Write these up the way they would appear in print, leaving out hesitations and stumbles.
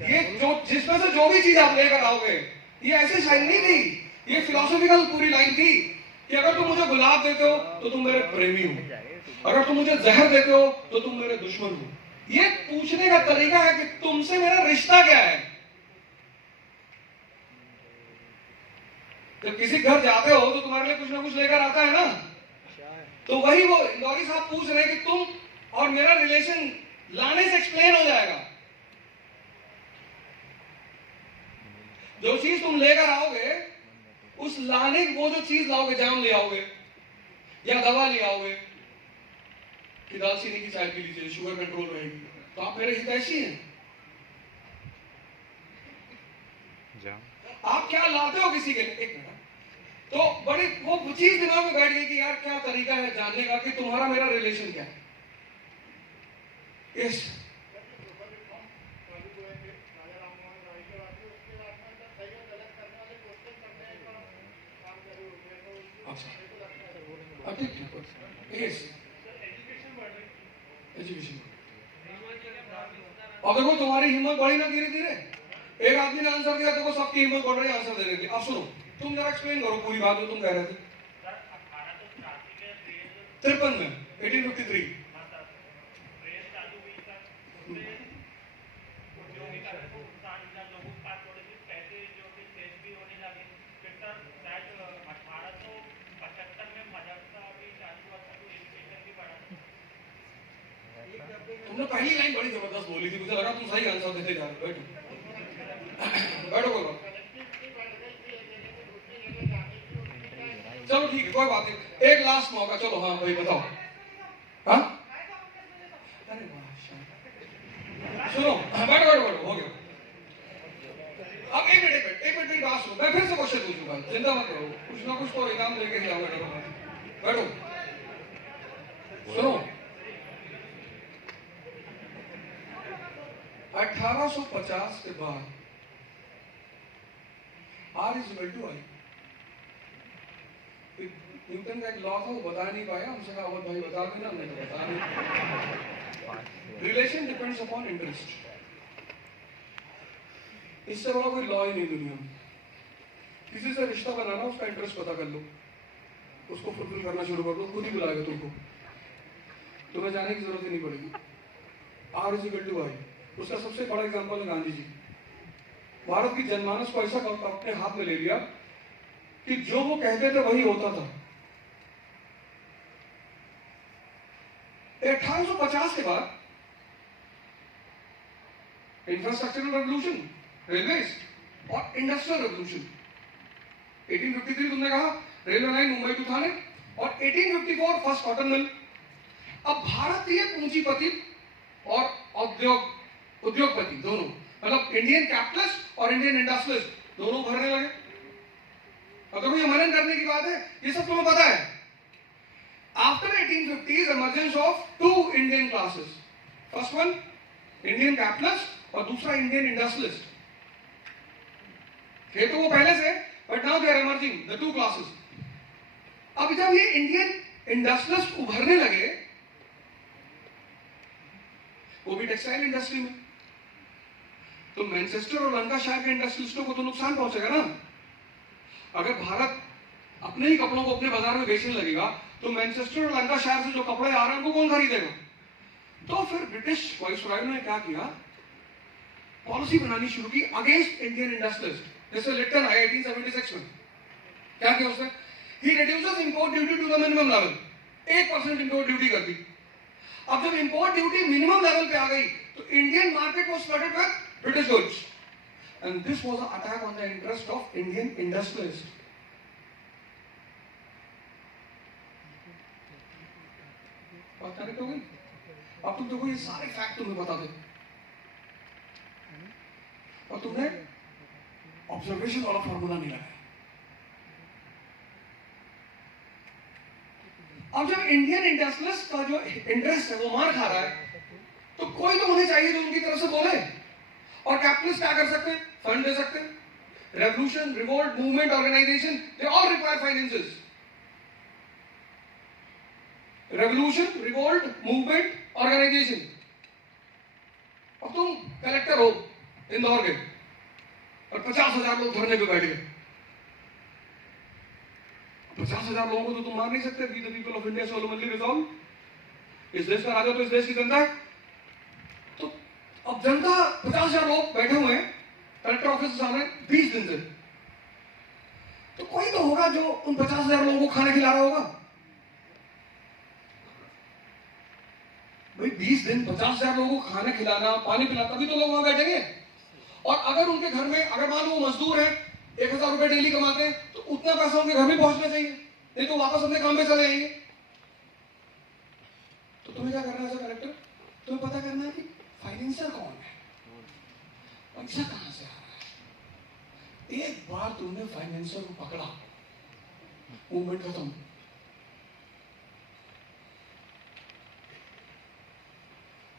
ये जो जिसमें से जो भी चीज आप लेकर आओगे, ये ऐसे शाइन नहीं थी, ये फिलोसॉफिकल पूरी लाइन थी कि अगर तुम मुझे गुलाब देते हो तो तुम मेरे प्रेमी हो, अगर तुम मुझे जहर देते हो तो तुम मेरे दुश्मन हो। ये पूछने का तरीका है कि तुमसे मेरा रिश्ता क्या है। जब किसी घर जाते हो तो तुम्हारे लिए कुछ ना कुछ लेकर आता है ना, तो वही वो इंदौरी साहब पूछ रहे हैं कि तुम और मेरा रिलेशन लाने से एक्सप्लेन हो जाएगा। जो चीज तुम लेकर आओगे, उस लाने वो जो चीज लाओगे, जाम ले आओगे या दवा ले आओगे कि दालचीनी की चाय पी लीजिए, शुगर कंट्रोल रहेगी, तो आप मेरे हितैषी हैं। आप क्या लाते हो किसी के लिए? एक मिनट, तो बड़ी वो चीज दिमाग में बैठ गई कि यार क्या तरीका है जानने का कि तुम्हारा मेरा रिलेशन क्या है। यस, अच्छा, ठीक है, यस, एजुकेशन। और देखो तुम्हारी हिम्मत बढ़ी ना धीरे धीरे। एक आदमी ने आंसर दिया, देखो सबकी हिम्मत बढ़ रही है आंसर देने की। अब सुनो, तुम जरा एक्सप्लेन करो पूरी बात जो तुम कह रहे थे। 53 में 1853 तुमने पहली लाइन बड़ी जबरदस्त बोली थी, मुझे लगा तुम सही आंसर देते जा रहे हो। बैठो बैठो बोलो। चलो ठीक है, कोई बात नहीं, एक लास्ट मौका, चलो हाँ भाई बताओ। हाँ अरे सुनो, बैठो बैठो बैठो, हो गया। अब एक मिनट की बात सुनो, मैं फिर से क्वेश्चन पूछूंगा, चिंता मत करो, कुछ ना कुछ तो इनाम लेके ही आओगे। बैठो, सुनो, 1850 के बाद R is equal to I। Newton का एक लॉ था, वो बता नहीं पाया, हमसे कहा अवध भाई बता देना, हमने तो बता नहीं। रिलेशन डिपेंड्स अपॉन इंटरेस्ट, इससे बड़ा कोई लॉ ही नहीं दुनिया में। किसी से रिश्ता बनाना, उसका इंटरेस्ट पता कर लो, उसको फुलफिल करना शुरू कर दो, खुद ही बुलाएगा तुमको, तुम्हें जाने की जरूरत ही नहीं पड़ेगी। R is equal to I, उसका सबसे बड़ा एग्जांपल है गांधी जी। भारत की जनमानस को ऐसा अपने हाथ में ले लिया कि जो वो कहते थे वही होता था। 1850 के बाद इंफ्रास्ट्रक्चरल रेवोल्यूशन, रेलवेज और इंडस्ट्रियल रेवोल्यूशन। 1853 तुमने कहा रेलवे लाइन मुंबई टू थाने, और 1854 फर्स्ट कॉटन मिल। अब भारतीय पूंजीपति और उद्योगपति दोनों, मतलब इंडियन कैपिटलिस्ट और इंडियन इंडस्ट्रियलिस्ट दोनों भरने लगे। अगर ये मनन करने की बात है, ये सब तुम्हें पता है। After 1850s emergence of two Indian classes, first one Indian capitalist और दूसरा इंडियन इंडस्ट्रियलिस्ट। थे तो वो पहले से, but now they are emerging the two classes। अब जब ये इंडियन इंडस्ट्रियलिस्ट उभरने लगे, वो भी टेक्सटाइल इंडस्ट्री में, तो मैनचेस्टर और लंकाशायर के इंडस्ट्रियलिस्टों को तो नुकसान पहुंचेगा ना। अगर भारत अपने ही कपड़ों को अपने बाजार में बेचने लगेगा, तो मैनचेस्टर और लंकाशायर से जो कपड़े आ रहे हैं उनको कौन खरीदेगा? तो फिर ब्रिटिश वाइसरॉय ने क्या किया, पॉलिसी बनानी शुरू की अगेंस्ट इंडियन इंडस्ट्रियलिस्ट। जैसे लिप्टन आया 1876 में, क्या किया उसने? He reduces import duty to the minimum level, 1% import duty कर दी। अब जब इंपोर्ट ड्यूटी मिनिमम लेवल पे आ गई, तो Indian market was flooded with British goods, and this was a attack on the interest of Indian industrialist. बात correct हो गई? अब तुम देखो, ये सारे फैक्ट तुम्हें बता दे, और तुमने ऑब्जर्वेशन वाला फॉर्मूला नहीं लगाया। अब जब इंडियन इंडस्ट्रियलिस्ट का जो इंटरेस्ट है वो मार खा रहा है, तो कोई तो होने चाहिए जो उनकी तरफ से बोले। और कैपिटलिस्ट क्या कर सकते हैं? फंड दे सकते हैं। Revolution, revolt, movement, organisation, they all require finances. Revolution, revolt, movement, organisation. अब तुम कलेक्टर हो, इंदौर के, और 50,000 लोग धरने पे बैठ गए। 50,000 लोगों को तो तुम मार नहीं सकते। We the people of India solemnly resolve. इस देश का राजा तो इस देश की जनता है। तो अब जनता 50,000 लोग बैठे हुए हैं कलेक्टर ऑफिस के सामने 20 दिन से, तो कोई तो होगा जो उन 50,000 लोगों को खाना खिला रहा होगा। भाई 20 दिन 50,000 लोगों को खाना खिलाना, पानी पिलाना, तभी तो लोग वहां बैठेंगे। और अगर उनके घर में, अगर मान लो वो मजदूर है, 1,000 रुपए डेली कमाते हैं, तो उतना पैसा उनके घर में पहुंचना चाहिए, नहीं तो वापस अपने काम पे चले जाएंगे। तो तुम्हें क्या करना है एज कलेक्टर? तुम्हें पता करना है कि फाइनेंसर कौन है, पैसा कहां से आ रहा है। एक बार तुमने फाइनेंसर को पकड़ा, मूवमेंट खत्म।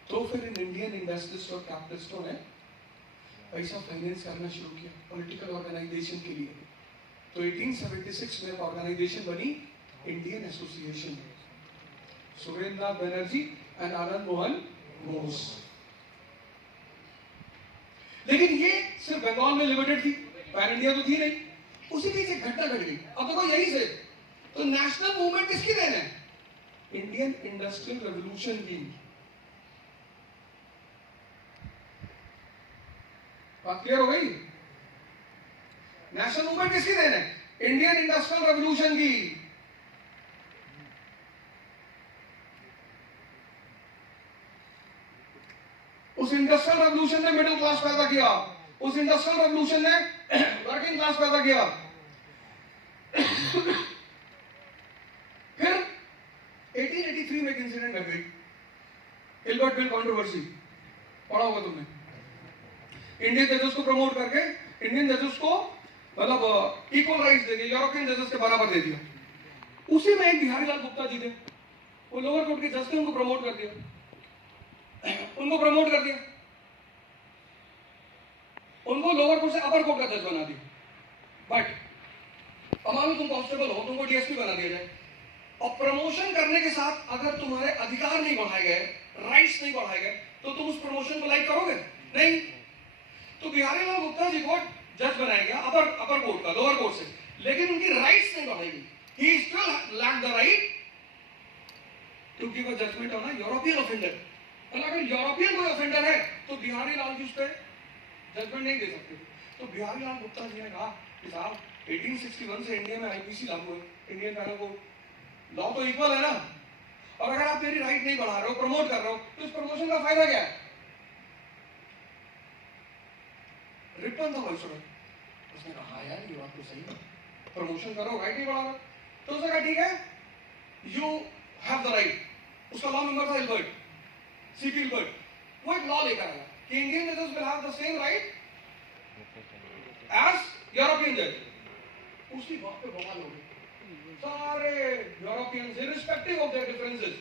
तो फिर इन इंडियन इन्वेस्टर्स और कैपिटलिस्टों ने पैसा फाइनेंस करना शुरू किया पॉलिटिकल ऑर्गेनाइजेशन के लिए। तो 1876 में ऑर्गेनाइजेशन बनी Indian association, Surendra Banerjee and Anand Mohan Bose. लेकिन ये सिर्फ बंगाल में लिमिटेड थी, पैन इंडिया तो थी नहीं। उसी बीच एक घटना घट गई। अब देखो यही से तो नेशनल मूवमेंट किसकी देन है? इंडियन इंडस्ट्रियल रेवोल्यूशन की। बात क्लियर हो गई? नेशनल मूवमेंट किसकी देन है? इंडियन इंडस्ट्रियल रेवोल्यूशन की। उस इंडस्ट्रियल रेवोल्यूशन ने मिडिल क्लास पैदा किया, उस इंडस्ट्रियल रेवोल्यूशन ने वर्किंग क्लास पैदा किया। फिर 1883 में एक इंसिडेंट घट गई, हिल्बर्ट बिल कंट्रोवर्सी। पढ़ा होगा तुमने। इंडियन जजेस को प्रमोट करके इंडियन जजेस को मतलब इक्वल राइट्स दे दिए, यूरोपियन जजेस के बराबर दे दिया। उसी में एक बिहारी लाल गुप्ता जी थे, वो लोअर कोर्ट के जज थे, उनको प्रमोट कर दिया, उनको प्रमोट कर दिया, उनको लोअर कोर्ट से अपर कोर्ट का जज बना दिया। बट अब मान लो तुम कांस्टेबल हो, तुमको डीएसपी बना दिया जाए, और प्रमोशन करने के साथ अगर तुम्हारे अधिकार नहीं बढ़ाए गए, राइट्स नहीं बढ़ाए गए, तो तुम उस प्रमोशन को लाइक करोगे? नहीं। तो बिहारी लाल गुप्ता जी को जज बनाया गया अपर कोर्ट का, लोअर कोर्ट से, लेकिन उनकी राइट्स नहीं बढ़ाई गई। He still lacked the right to give a judgement on a European offender. अगर यूरोपियन कोई ऑफेंडर है तो बिहारी लाल जी उस पर जजमेंट नहीं दे सकते। तो बिहारी लाल गुप्ता जी ने कहा कि साहब 1861 से इंडिया में आईपीसी लागू है, इंडियन पैनल कोड, लॉ तो इक्वल है ना, और अगर आप मेरी राइट नहीं बढ़ा रहे हो, प्रमोट कर रहे हो, तो इस प्रमोशन का फायदा क्या है? रिपन था वाइसरॉय, उसने कहा हाँ यार ये बात तो सही है, प्रमोशन करो, राइट नहीं बढ़ा रहा। तो उसने कहा ठीक है, यू हैव द राइट। उसका लॉ मेंबर था हिल्बर्ट, सीपी हिल्बर्ट। वो एक लॉ लेकर आया कि इंडियन जजेस will have the same right as European जज। उसी बात पे बवाल हो गई, सारे Europeans irrespective of their differences,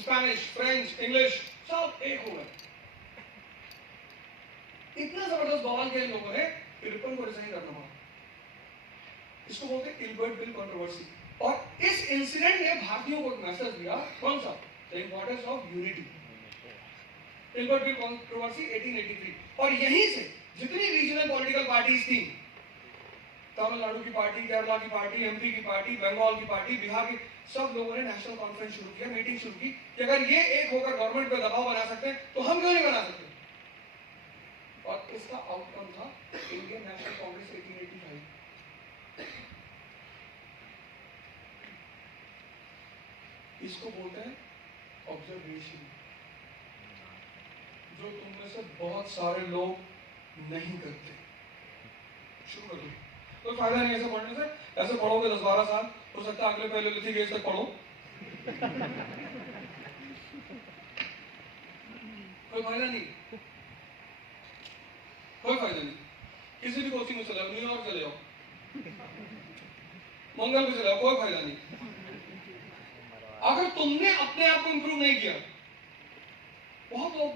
Spanish, French, English, सब एक हो गए। इतना जबरदस्त बवाल किया इन लोगों ने कि रिपन को रिजाइन करना पड़ा। इसको बोलते हैं हिल्बर्ट बिल कंट्रोवर्सी। और इस इंसिडेंट ने भारतीयों को एक मैसेज दिया, कौन सा? The importance of unity. Hilbert bill controversy 1883। और यहीं से जितनी रीजनल पॉलिटिकल पार्टीज थी, तमिलनाडु की पार्टी, केरला की पार्टी, एमपी की पार्टी, बंगाल की पार्टी, बिहार की, सब लोगों ने नेशनल कॉन्फ्रेंस शुरू किया, मीटिंग शुरू की कि अगर ये एक होकर गवर्नमेंट पे दबाव बना सकते हैं तो हम क्यों नहीं बना सकते। और इसका आउटकम था इंडियन नेशनल कांग्रेस 1885। इसको बोलते हैं ऑब्जर्वेशन, जो तुम में से बहुत सारे लोग नहीं करते। शुरू कर दो, कोई फायदा नहीं ऐसे पढ़ने से। ऐसे पढ़ोगे 10-12 साल, हो सकता है अगले पहले लिथी गेज तक पढ़ो, कोई फायदा नहीं, कोई फायदा नहीं। किसी भी कोचिंग में चले जाओ, न्यूयॉर्क चले जाओ, मंगल पे चले जाओ, कोई फायदा नहीं। अगर तुमने अपने आप को इंप्रूव नहीं किया, बहुत लोग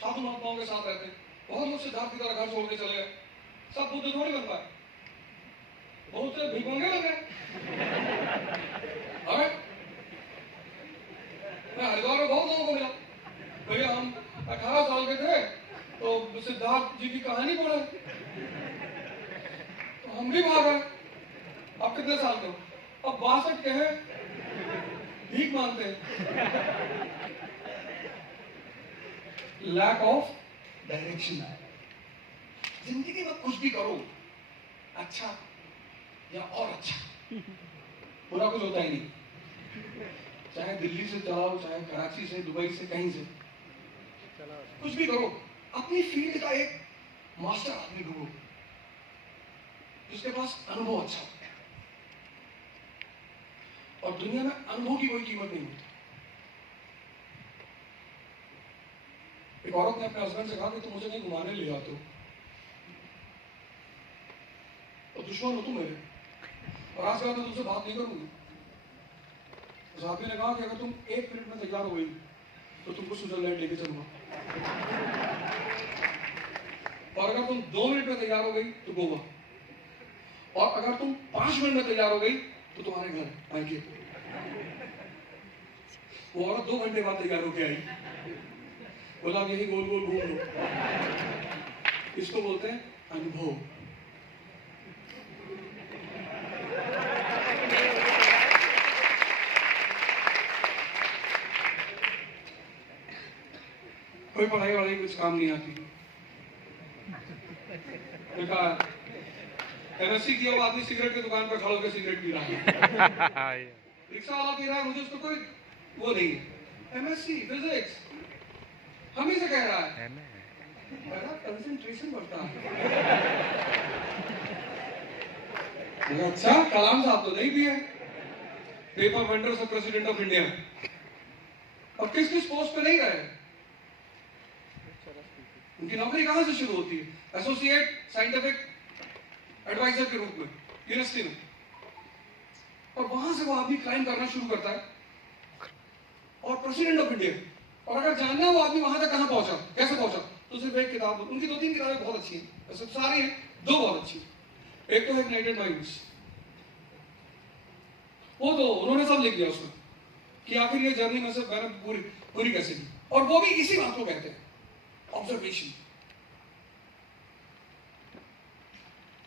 साधु महात्माओं के साथ रहते हैं, बहुत लोग सिद्धार्थ की तरह घर छोड़ के चले गए, सब बुद्ध थोड़ी बन पाए, बहुत से भिखमंगे लग गए। मैं हरिद्वार में बहुत लोगों को मिला, भैया हम 18 साल के थे तो सिद्धार्थ जी की कहानी पढ़े, तो हम भी भाग गए। आप कितने साल के हो? अब 62 के हैं, भीख मांगते हैं। Lack of direction. जिंदगी में कुछ भी करो, अच्छा या और अच्छा, पूरा कुछ होता ही नहीं। चाहे दिल्ली से चलाओ, चाहे कराची से, दुबई से, कहीं से कुछ भी करो, अपनी फील्ड का एक मास्टर आदमी ढूंढो जिसके पास अनुभव अच्छा हो। और दुनिया में अनुभव की कोई कीमत नहीं होती। एक औरत ने अपने हस्बैंड से कहा कि तुम मुझे कहीं घुमाने ले जाते हो, और दुश्मन हो तुम मेरे, और आज के बाद मैं तुमसे बात नहीं करूंगी। उस आदमी ने कहा कि अगर तुम 1 मिनट में तैयार हो गई तो तुमको स्विट्जरलैंड लेके चलूंगा, और अगर तुम 2 मिनट में तैयार हो गई तो गोवा, और अगर तुम 5 मिनट में तैयार हो गई तो तुम्हारे घर आएंगे। वो औरत 2 घंटे बाद तैयार होके आई, बोला यही गोल गोल घूम लो। इसको बोलते हैं अनुभव। कोई पढ़ाई वढ़ाई कुछ काम नहीं आती। देखा एमएससी किया हुआ आदमी सिगरेट की दुकान पर खड़ा होकर सिगरेट पी रहा है, रिक्शा वाला पी रहा है, मुझे उसको कोई वो नहीं है। एमएससी फिजिक्स हम ही से कह रहा है, मेरा कंसंट्रेशन बढ़ता है। अच्छा कलाम साहब तो नहीं पिए, पेपर वेंडर से प्रेसिडेंट ऑफ इंडिया, और किस किस पोस्ट पे नहीं गए। उनकी नौकरी कहां से शुरू होती है? एसोसिएट साइंटिफिक एडवाइजर के रूप में यूनिवर्सिटी में, और वहां से वो आदमी क्लाइम करना शुरू करता है और प्रेसिडेंट ऑफ इंडिया। और अगर जानना है वो आदमी वहां तक कहां पहुंचा, कैसे पहुंचा, तो सिर्फ एक किताब, उनकी 2-3 किताबें बहुत अच्छी हैं, वैसे सारी हैं, 2 बहुत अच्छी। एक तो है यूनाइटेड माइंड्स, वो तो उन्होंने सब लिख दिया उसमें कि आखिर ये जर्नी में से मैंने पूरी कैसे की, और वो भी इसी बात को कहते हैं ऑब्जर्वेशन।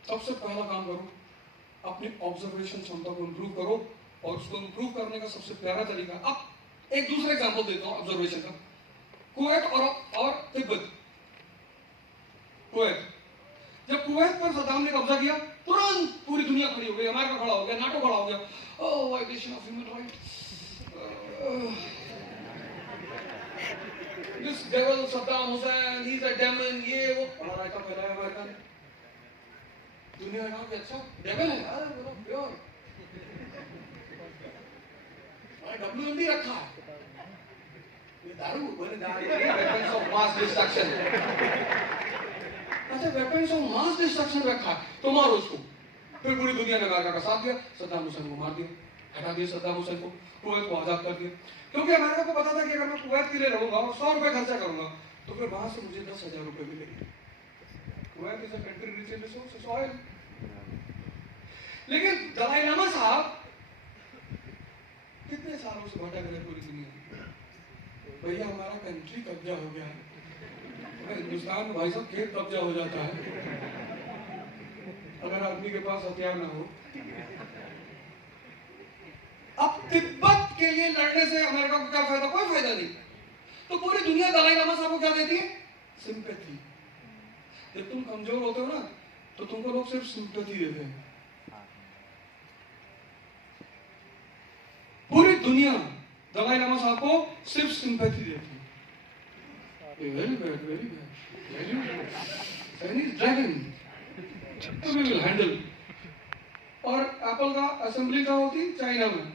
सबसे पहला काम करो, अपनी ऑब्जर्वेशन क्षमता को इंप्रूव करो, और उसको इंप्रूव करने का सबसे प्यारा तरीका, अब एक दूसरा एग्जांपल देता हूं ऑब्जर्वेशन का। कुवैत और तिब्बत। कुवैत, जब कुवैत पर सद्दाम ने कब्जा किया, तुरंत पूरी दुनिया खड़ी हो गई, अमेरिका खड़ा हो गया, नाटो खड़ा हो गया, oh violation of human rights, This devil Saddam Hussein, he's a demon, ये वो बड़ा रायता फैलाया अमेरिका ने। दुनिया ने कहा कि अच्छा डेविल है, अरे बोलो प्योर, WMD रखा है, ये दारू बने दारू, weapons of mass destruction। अच्छा weapons of mass destruction रखा है, तो मारो उसको। फिर पूरी दुनिया ने अमेरिका का साथ दिया, सद्दाम हुसैन को मार दिया, हटा दिया सद्दाम हुसैन को, कुवैत को आजाद कर दिया। क्योंकि अमेरिका को पता था कि अगर मैं कुवैत के लिए लड़ूंगा और 100 रुपए खर्चा करूंगा तो फिर वहां से मुझे 10,000 रुपए मिलेंगे। Kuwait is a country rich in resources, oil. लेकिन दलाई लामा साहब कितने सालों से भटक रहे पूरी दुनिया में, भैया हमारा कंट्री कब्जा हो गया है। हिंदुस्तान में भाई साहब खेत कब्जा हो जाता है अगर आदमी के पास हथियार ना हो। अब तिब्बत के लिए लड़ने से अमेरिका को क्या फायदा? कोई फायदा नहीं। तो पूरी दुनिया दलाई लामा साहब को क्या देती है? सिंपैथी। जब तुम कमजोर होते हो ना तो तुमको लोग सिर्फ सिंपैथी देते हैं। पूरी दुनिया दलाई लामा साहब को सिर्फ सिंपैथी देती है। Very bad, very bad, Chinese dragon we will handle. और एप्पल का असेंबली कहाँ होती? चाइना में,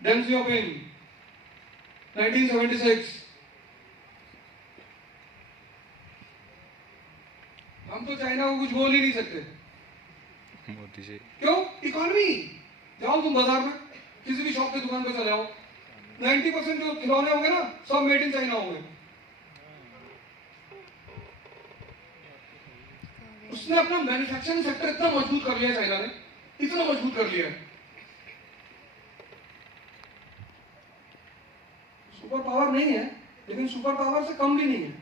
डेंग सियाओपिंग 1976। हम तो चाइना को कुछ बोल ही नहीं सकते, मोदी जी। क्यों? इकोनॉमी। जाओ तुम बाजार में किसी भी शॉप की दुकान पे चले जाओ, 90% जो खिलौने होंगे ना सब मेड इन चाइना होंगे। उसने अपना मैन्युफैक्चरिंग सेक्टर इतना मजबूत कर लिया चाइना ने, इतना मजबूत कर लिया है। सुपर पावर नहीं है लेकिन सुपर पावर से कम भी नहीं है।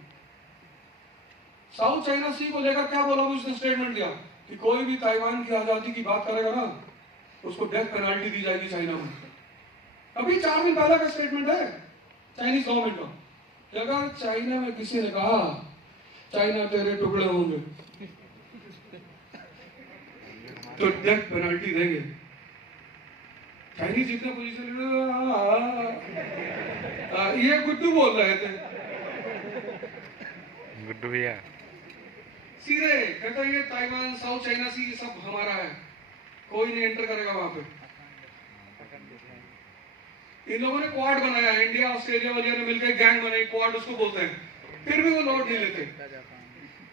साउथ चाइना सी को लेकर क्या बोला, उसने स्टेटमेंट दिया कि कोई भी ताइवान की आजादी की बात करेगा ना, उसको डेथ पेनल्टी दी जाएगी चाइना में। अभी 4 दिन पहले का स्टेटमेंट है चाइनीज गवर्नमेंट का कि अगर चाइना में किसी ने कहा चाइना तेरे टुकड़े होंगे तो डेथ पेनल्टी देंगे। चाइनीज जितने पोजीशन ये गुड्डू बोल रहे थे, गुड्डू भैया सीधे कहता ये ताइवान साउथ चाइना सी सब हमारा है, कोई नहीं एंटर करेगा वहां पे। इन लोगों ने क्वाड बनाया, इंडिया ऑस्ट्रेलिया वालिया ने मिलकर गैंग बनाई, क्वाड उसको बोलते हैं, फिर भी वो लौट नहीं लेते।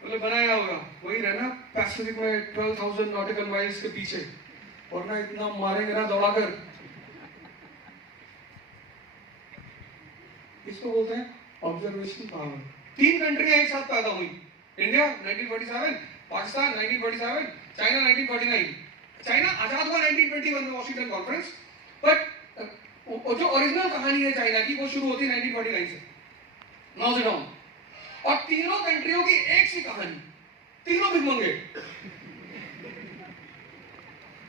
मतलब बनाया होगा, वही रहना पैसिफिक में 12,000 नॉटिकल माइल्स के पीछे, वरना इतना मारेंगे ना दौड़ाकर। इसको बोलते हैं ऑब्जर्वेशन पावर। 3 कंट्रियां एक साथ पैदा हुई, इंडिया 1947, पाकिस्तान 1947, चाइना 1949। चाइना आजाद हुआ 1921 में वॉशिंगटन कॉन्फ्रेंस, बट जो ओरिजिनल कहानी है चाइना की वो शुरू होती है 1949 से, माओ जेडोंग। और तीनों कंट्रियों की एक सी कहानी, तीनों भिखमंगे,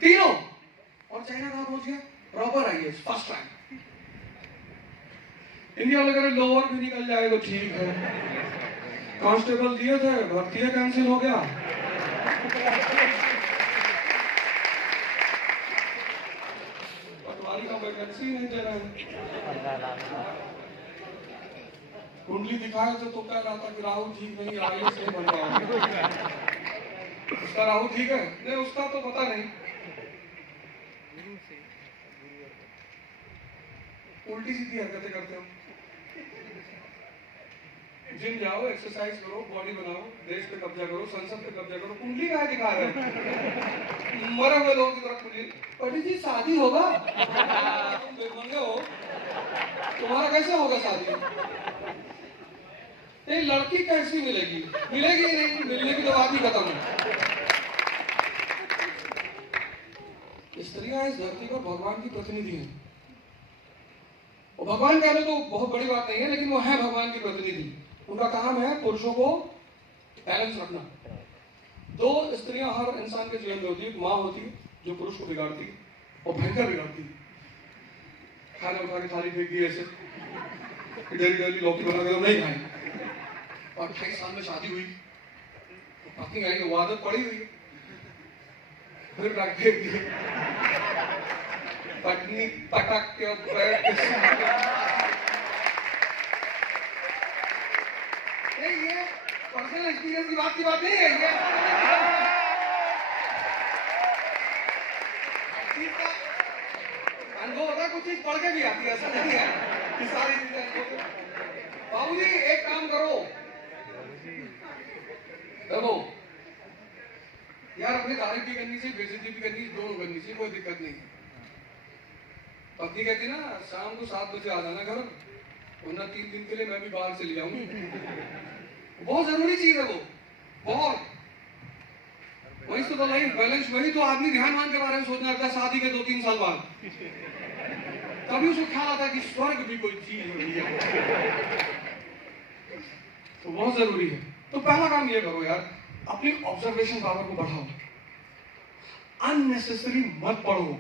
तीनों। और चाइना कहां पहुंच गया, proper IAS first rank. India वाले कह लोअर भी निकल जाए तो ठीक है, कांस्टेबल दिए थे, भर्ती कैंसिल हो गया। पटवारी का वैकेंसी नहीं दे रहे हैं। कुंडली दिखाए तो कह रहा था कि राहुल ठीक नहीं, आईएएस नहीं बन पाओगे। उसका राहुल ठीक है, नहीं उसका तो पता नहीं। उल्टी सीधी हरकतें करते हो। जिम जाओ, एक्सरसाइज करो, बॉडी बनाओ, देश पे कब्जा करो, संसद पे कब्जा करो, कुंडली कहाँ दिखा रहे हो? मरे हुए लोगों की तरफ कुंडली। पंडित जी शादी होगा? तुम भिखमंगे हो, तुम्हारा कैसे होगा शादी? नहीं, लड़की कैसी मिलेगी? मिलेगी नहीं, मिलने की तो बात ही खत्म है। स्त्रियां इस धरती पर भगवान की प्रतिनिधि हैं। और भगवान कहने तो बहुत बड़ी बात नहीं है, लेकिन वो है भगवान की प्रतिनिधि। उनका काम है पुरुषों को बैलेंस रखना। 2 स्त्रियां हर इंसान के जीवन में होती है। माँ होती है जो पुरुष को बिगाड़ती है और भयंकर बिगाड़ती है। खाना उठा के थाली फेंक दी ऐसे, डेली डेली लौकी बना के नहीं खाएंगे। और 28 साल में शादी हुई, पत्नी आई, वो आदत पड़ी हुई है, फिर रख फेंक दी। पत्नी पटक के ये पर्सनल एक्सपीरियंस की बात नहीं है। ये अनुभव होता है, कुछ चीज पढ़ के भी आती है, ऐसा नहीं है कि सारी चीजें। बाबूजी एक काम करो, देखो यार, अपनी तारीफ भी करनी चाहिए, बेइज्जती भी करनी चाहिए, दोनों करनी चाहिए, कोई दिक्कत नहीं। पत्नी कहती ना शाम को 7 बजे आ जाना घर, वरना 3 दिन के लिए मैं भी बाहर चली जाऊंगी। बहुत जरूरी चीज है वो, बहुत। वही तो लाइफ बैलेंस, वही तो आदमी ध्यान मान के बारे में सोचना लगता है शादी के 2-3 साल बाद। तभी उसको ख्याल आता है कि स्वर्ग भी कोई चीज है। तो बहुत जरूरी है। तो पहला काम ये करो यार, अपनी ऑब्जर्वेशन पावर को बढ़ाओ, अननेसेसरी मत पढ़ो।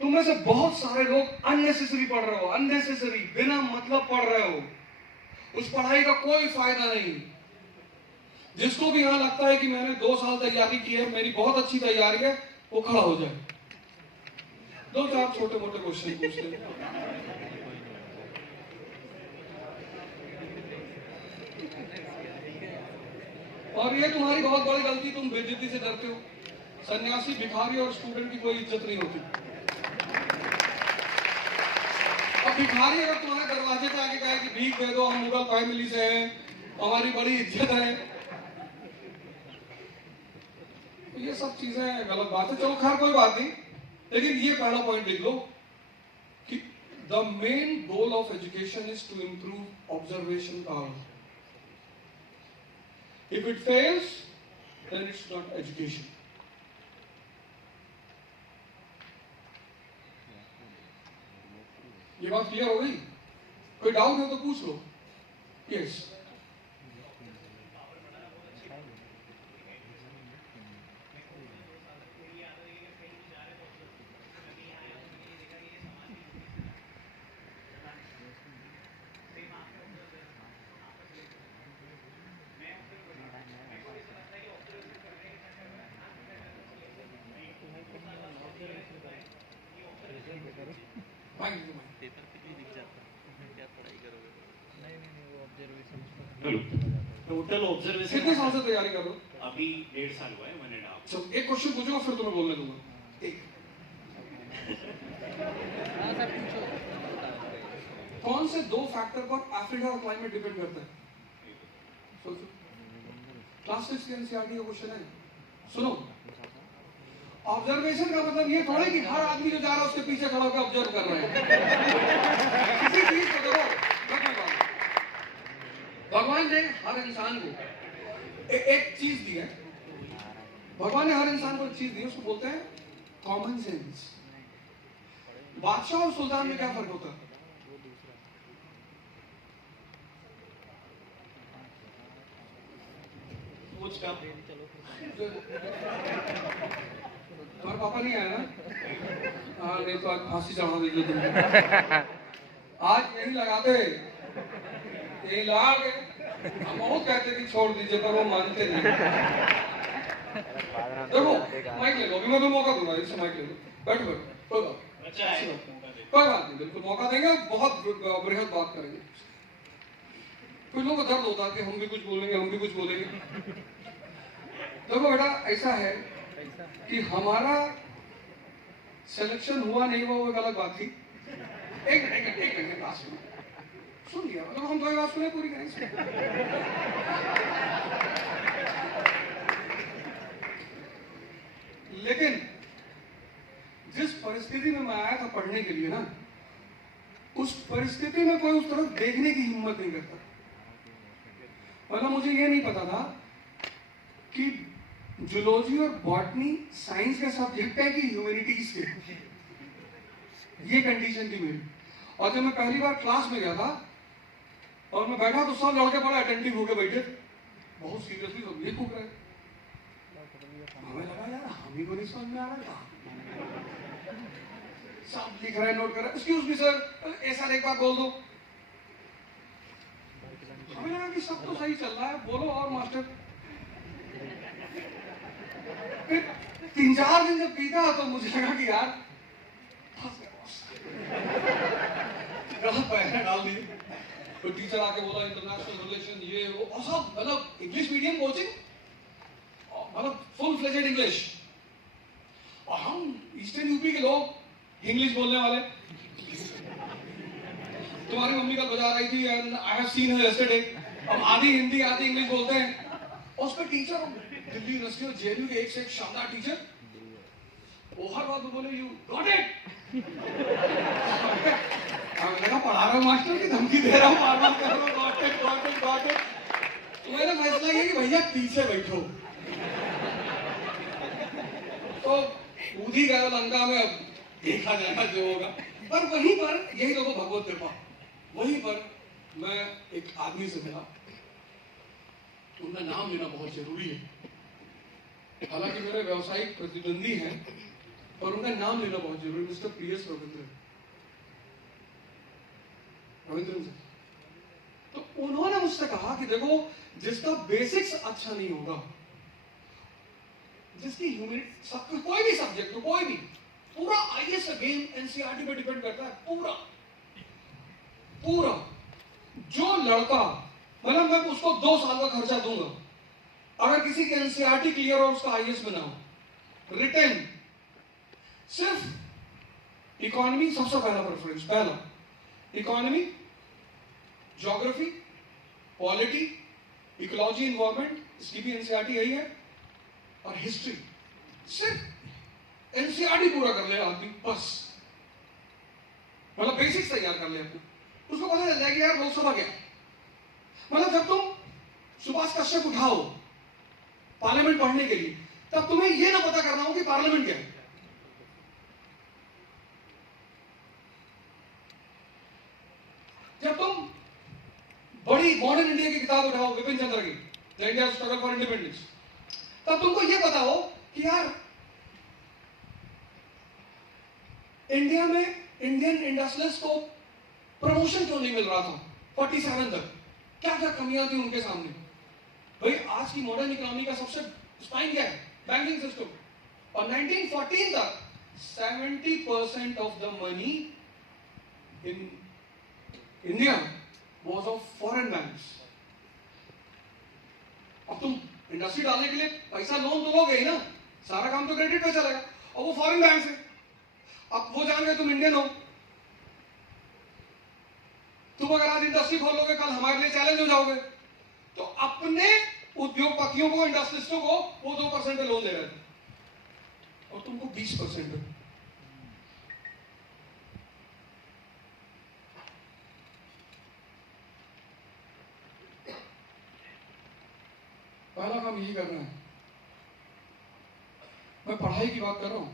तुम में से बहुत सारे लोग अननेसेसरी पढ़ रहे हो, अननेसेसरी बिना मतलब पढ़ रहे हो। उस पढ़ाई का कोई फायदा नहीं। जिसको भी यहां लगता है कि मैंने 2 साल तैयारी की है, मेरी बहुत अच्छी तैयारी है, वो खड़ा हो जाए, 2-4 छोटे मोटे क्वेश्चन पूछ ले। और ये तुम्हारी बहुत बड़ी गलती, तुम बेइज्जती से डरते हो। सन्यासी, भिखारी और स्टूडेंट की कोई इज्जत नहीं होती। अब भिखारी अगर तुम्हारे दरवाजे पे आके कहे कि भीख दे दो, हम मुगल फैमिली से हैं, हमारी बड़ी इज्जत है, तो ये सब चीजें गलत बात है। चलो खैर कोई बात नहीं, लेकिन ये पहला पॉइंट लिख लो कि the main goal of education is to improve observation power. If it fails, then it's not education. ये बात क्लियर हो गई? कोई कोई डाउट हो तो पूछ लो। यस पेपर पे भी दिख जाता है, क्या पढ़ाई करोगे? नहीं नहीं नहीं, वो ऑब्जर्वेशन टोटल ऑब्जर्वेशन कितने साल से तैयारी कर रहे हो? अभी 1.5 साल हुआ है, 1.5। चलो एक क्वेश्चन पूछूंगा फिर तुम्हें बोलने दूंगा। एक, हाँ सर पूछो। कौन से दो फैक्टर पर अफ्रीका का क्लाइमेट डिपेंड करता है? सोचो। क्लास 6 के एनसीईआरटी का क्वेश्चन है। सुनो, ऑब्जर्वेशन का मतलब ये थोड़ा है कि हर आदमी जो जा रहा है उसके पीछे खड़ा होकर ऑब्जर्व कर रहे हैं। किसी चीज को देखो, भगवान ने हर इंसान को एक चीज दी है। भगवान ने हर इंसान को एक चीज दी है, उसको बोलते हैं कॉमन सेंस। बादशाह और सुल्तान में क्या फर्क होता है? सोच का तुम्हारा पापा नहीं आया ना? हाँ, नहीं तो आज फांसी चढ़ा देंगे तुम। आज यही लगाते, यही लगा के हम बहुत कहते कि छोड़ दीजिए, पर वो मानते नहीं। देखो माइक ले लो, अभी मैं तुम्हें मौका दूंगा, इससे माइक ले लो। बैठो बैठो, कोई बात अच्छा है, कोई बात नहीं, बिल्कुल मौका देंगे, बहुत बृहद बात करेंगे। कुछ लोगों को दर्द होता है कि हम भी कुछ बोलेंगे, हम भी कुछ बोलेंगे। देखो बेटा, ऐसा है कि हमारा सिलेक्शन हुआ नहीं हुआ वो एक अलग बात थी। एक मिनट बात सुन लिया, मतलब हम तुम्हारी बात सुने पूरी करें। लेकिन जिस परिस्थिति में मैं आया था पढ़ने के लिए ना, उस परिस्थिति में कोई उस तरफ देखने की हिम्मत नहीं करता। मतलब मुझे ये नहीं पता था कि जूलॉजी और बॉटनी साइंस का सब्जेक्ट है कि ह्यूमैनिटीज के। ये कंडीशन थी मेरी। और जब मैं पहली बार क्लास में गया था और मैं बैठा तो सब लड़के बड़े अटेंटिव होकर बैठे, बहुत सीरियसली सब ये फूक रहे। हमें लगा यार हम ही को नहीं समझ में आ रहा था। सब लिख रहे, नोट कर रहे। एक्सक्यूज मी सर, ऐसा एक बार बोल दो। हमें लगा कि सब तो सही चल रहा है, बोलो और मास्टर। फिर 3-4 दिन जब बीता तो मुझे लगा कि यार गलत पैर डाल दिए। तो टीचर आके बोला इंटरनेशनल रिलेशन ये वो, और सब मतलब इंग्लिश मीडियम कोचिंग, मतलब फुल फ्लेजेड इंग्लिश। और हम ईस्टर्न यूपी के लोग इंग्लिश बोलने वाले। तुम्हारी मम्मी कल बजा रही थी and I have seen her yesterday. हम आधी हिंदी आधी इंग्लिश बोलते हैं। और उस पर टीचर दिल्ली यूनिवर्सिटी और जेएनयू के एक से एक शानदार टीचर, वो हर बात में बोले यू गॉट इट। मैंने पढ़ा रहा हूँ मास्टर की धमकी दे रहा हूँ, बार-बार कह रहा हूँ got it got it got it. तो मेरा फैसला ये कि भैया पीछे बैठो। तो कूद ही गया लंका में, अब देखा जाएगा जो होगा। पर वहीं पर यही देखो भगवत कृपा, वहीं पर मैं एक आदमी से मिला। उनका नाम लेना बहुत जरूरी है, हालांकि मेरे व्यवसायिक प्रतिद्वंदी हैं, और उनका नाम लेना बहुत जरूरी। Mister PS Ravindran sir. तो उन्होंने मुझसे कहा कि देखो, जिसका बेसिक्स अच्छा नहीं होगा, जिसकी ह्यूमैनिटी कोई भी सब्जेक्ट हो, कोई भी, पूरा आईएएस गेम एनसीईआरटी पे डिपेंड करता है। पूरा जो लड़का, मतलब मैं उसको 2 साल का खर्चा दूंगा, अगर किसी की एनसीईआरटी क्लियर और उसका आईएएस में ना हो, रिटर्न सिर्फ इकोनॉमी सबसे पहला प्रेफरेंस, पहला economy, geography, polity, ecology, environment, इसकी भी एनसीईआरटी यही है, और हिस्ट्री। सिर्फ एनसीईआरटी पूरा कर ले आदमी, बस मतलब बेसिक्स तैयार कर ले अपना। उसको पता चल जाएगा यार लोकसभा क्या। मतलब जब तुम सुभाष कश्यप उठाओ पार्लियामेंट पढ़ने के लिए, तब तुम्हें यह ना पता करना हो कि पार्लियामेंट क्या है। जब तुम बड़ी मॉडर्न इंडिया की किताब उठाओ, विपिन चंद्र की the India struggle for independence, तब तुमको यह पता हो कि यार इंडिया में इंडियन इंडस्ट्रियलिस्ट को प्रमोशन क्यों नहीं मिल रहा था 47 तक, क्या क्या कमियां थी उनके सामने। भाई आज की मॉडर्न इकोनॉमी का सबसे स्पाइन क्या है? Banking system. और 1914 तक 70% of the money in India was of foreign banks. अब तुम इंडस्ट्री डालने के लिए पैसा लोन तो लोगे ही ना, सारा काम तो क्रेडिट पे चलेगा, और वो फॉरेन बैंक से। अब वो जान गए तुम इंडियन हो, तुम अगर आज इंडस्ट्री खोल लोगे कल हमारे लिए चैलेंज हो जाओगे। तो अपने उद्योगपतियों को, इंडस्ट्रियलिस्टों को वो 2% पे लोन दे रहे थे और तुमको 20% पे। पहला काम यही करना है। मैं पढ़ाई की बात कर रहा हूं,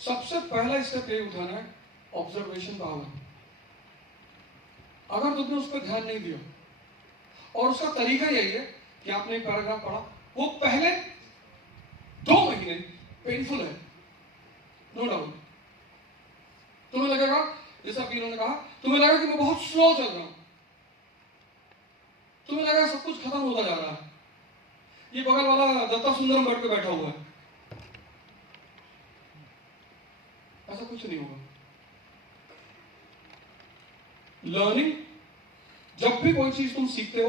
सबसे पहला स्टेप ये उठाना है ऑब्जर्वेशन पावर। अगर तुमने उस पर ध्यान नहीं दिया, और उसका तरीका यही है कि आपने एक पैराग्राफ पढ़ा, वो पहले 2 महीने पेनफुल है, नो डाउट। तुम्हें लगेगा, जैसा कि इन्होंने कहा, तुम्हें लगेगा कि मैं बहुत स्लो चल रहा हूं, तुम्हें लगेगा सब कुछ खत्म होता जा रहा है, ये बगल वाला दत्ता सुंदरम बेड पे बैठा हुआ है। ऐसा कुछ नहीं होगा। लर्निंग, जब भी कोई चीज तुम सीखते हो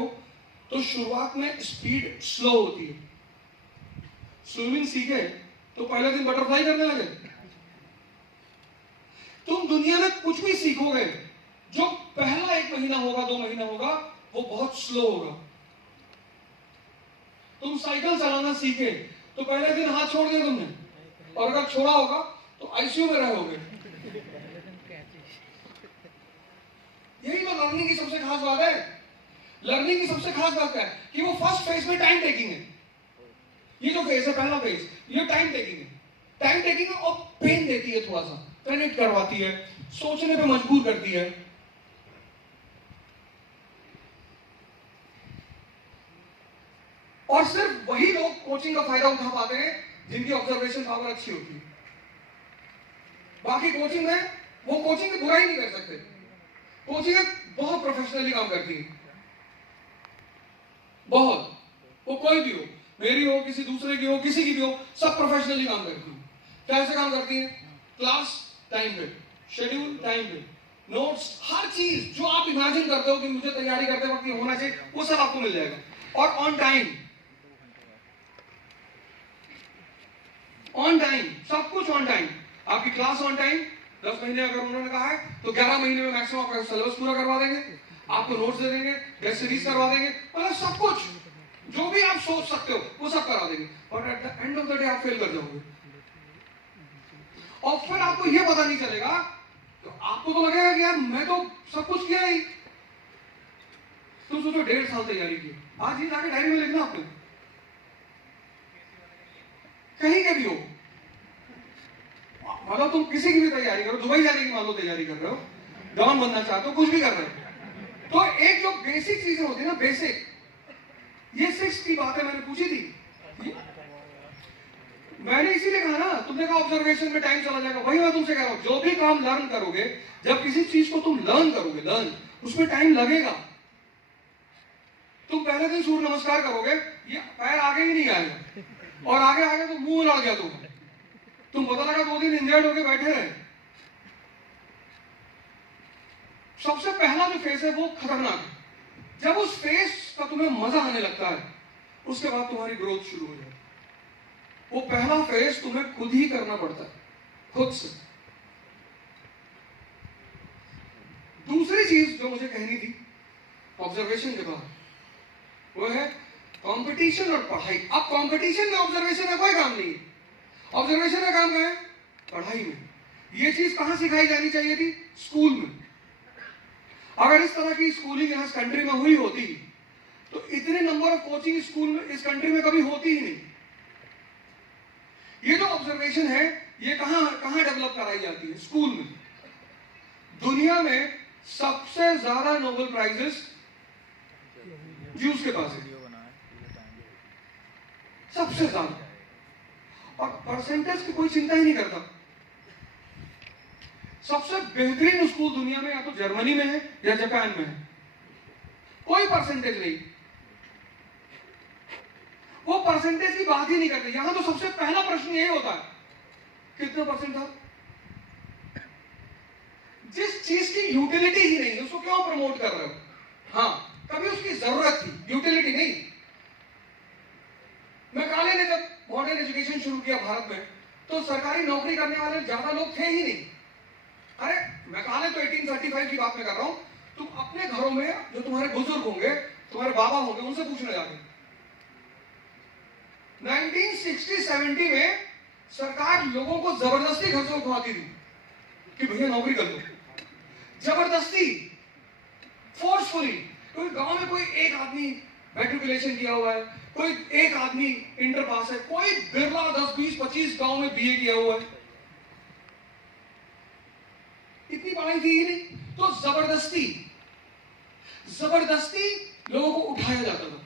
तो शुरुआत में स्पीड स्लो होती है। स्विमिंग सीखे तो पहले दिन बटरफ्लाई करने लगे। तुम दुनिया में कुछ भी सीखोगे, जो पहला 1 महीना होगा, 2 महीना होगा, वो बहुत स्लो होगा। तुम साइकिल चलाना सीखे तो पहले दिन हाथ छोड़ दिया तुमने, और अगर छोड़ा होगा तो आईसीयू में रहोगे। यही तो लर्निंग की सबसे खास बात है। लर्निंग की सबसे खास बात है कि वो फर्स्ट फेज में टाइम टेकिंग है। ये जो फेज है, पहला फेज, ये टाइम टेकिंग है। टाइम टेकिंग है और पेन देती है, थोड़ा सा कनेक्ट करवाती है, सोचने पे मजबूर करती है। और सिर्फ वही लोग कोचिंग का फायदा उठा पाते हैं जिनकी ऑब्जर्वेशन पावर अच्छी होती है। बाकी कोचिंग में, वो कोचिंग की बुराई नहीं कर सकते। कोचिंग बहुत प्रोफेशनली काम करती है, बहुत। वो कोई भी हो, मेरी हो, किसी दूसरे की हो, किसी की भी हो, सब प्रोफेशनली काम करती है। कैसे काम करती है? क्लास टाइम पे, शेड्यूल टाइम पे, नोट्स, हर चीज जो आप इमेजिन करते हो कि मुझे तैयारी करते वक्त ये होना चाहिए, वो सब आपको मिल जाएगा। और ऑन टाइम, ऑन टाइम, सब कुछ ऑन टाइम। आपकी क्लास ऑन टाइम, 10 महीने अगर उन्होंने कहा है तो 11 महीने में मैक्सिमम आपका सिलेबस पूरा करवा देंगे, आपको नोट्स दे देंगे, टेस्ट सीरीज करवा देंगे, मतलब सब कुछ जो भी आप सोच सकते हो वो सब करा देंगे। और at the end of the day आप फेल कर जाओगे, और फिर आपको ये पता नहीं चलेगा। तो आपको तो लगेगा कि यार मैं तो सब कुछ किया ही। तुम सोचो 1.5 साल तैयारी की, आज ही जाके डायरी में लिखना आपने, कहीं के भी हो, मतलब तुम किसी की भी तैयारी करो, दुबई जाने की मान लो तैयारी कर रहे हो, डॉन बनना चाहते हो, कुछ भी कर रहे हो, तो एक जो बेसिक चीजें होती है ना, बेसिक, ये 6 की बातें मैंने पूछी थी। मैंने इसीलिए कहा ना, तुमने कहा ऑब्जर्वेशन में टाइम चला जाएगा, वही मैं तुमसे कह रहा हूं, जो भी काम लर्न करोगे, जब किसी चीज को तुम लर्न करोगे, लर्न, उसमें टाइम लगेगा। तुम पहले दिन सूर्य नमस्कार करोगे, ये पैर आगे ही नहीं आएगा, और आगे आगे तो मुंह लड़ गया तुम पता लगा 2 दिन इंजर्ड होके बैठे रहे। सबसे पहला जो फेस है वो खतरनाक है। जब उस फेस का तुम्हें मजा आने लगता है, उसके बाद तुम्हारी ग्रोथ शुरू हो जाती है। वो पहला फेस तुम्हें खुद ही करना पड़ता है, खुद से। दूसरी चीज जो मुझे कहनी थी ऑब्जर्वेशन के बाद, वो है कंपटीशन और पढ़ाई। अब कंपटीशन में ऑब्जर्वेशन का कोई काम नहीं है। ऑब्जर्वेशन का काम क्या है? पढ़ाई में। ये चीज कहां सिखाई जानी चाहिए थी? स्कूल में। अगर इस तरह की स्कूलिंग इस कंट्री में हुई होती तो इतने नंबर ऑफ कोचिंग स्कूल में इस कंट्री में कभी होती ही नहीं। ये जो ऑब्जर्वेशन है, ये कहां डेवलप कराई जाती है? स्कूल में। दुनिया में सबसे ज्यादा नोबेल प्राइजेस ज्यूस के पास है, वीडियो बना है ये टाइम सबसे ज्यादा। और परसेंटेज की कोई चिंता ही नहीं करता। सबसे बेहतरीन स्कूल दुनिया में या तो जर्मनी में है या जापान में है, कोई परसेंटेज नहीं, वो परसेंटेज की बात ही नहीं करते। यहां तो सबसे पहला प्रश्न यही होता है, कितने परसेंट था। जिस चीज की यूटिलिटी ही नहीं है उसको क्यों प्रमोट कर रहे हो। हाँ, कभी उसकी जरूरत थी, यूटिलिटी नहीं। मैकाले ने जब मॉडर्न एजुकेशन शुरू किया भारत में, तो सरकारी नौकरी करने वाले ज्यादा लोग थे ही नहीं। अरे मैकाले तो 1835 की बात में कर रहा हूं। तुम अपने घरों में जो तुम्हारे बुजुर्ग होंगे, तुम्हारे बाबा होंगे, उनसे पूछने जाके 1960-70 में सरकार लोगों को जबरदस्ती घर से उठवाती थी कि भैया नौकरी कर लो, जबरदस्ती, फोर्सफुली। कोई गांव में कोई एक आदमी मैट्रिकुलेशन किया हुआ है, कोई एक आदमी इंटर पास है, कोई बिरला 10, 20, 25 गांव में बीए किया हुआ है, इतनी पढ़ाई थी ही नहीं। तो जबरदस्ती जबरदस्ती लोगों को उठाया जाता था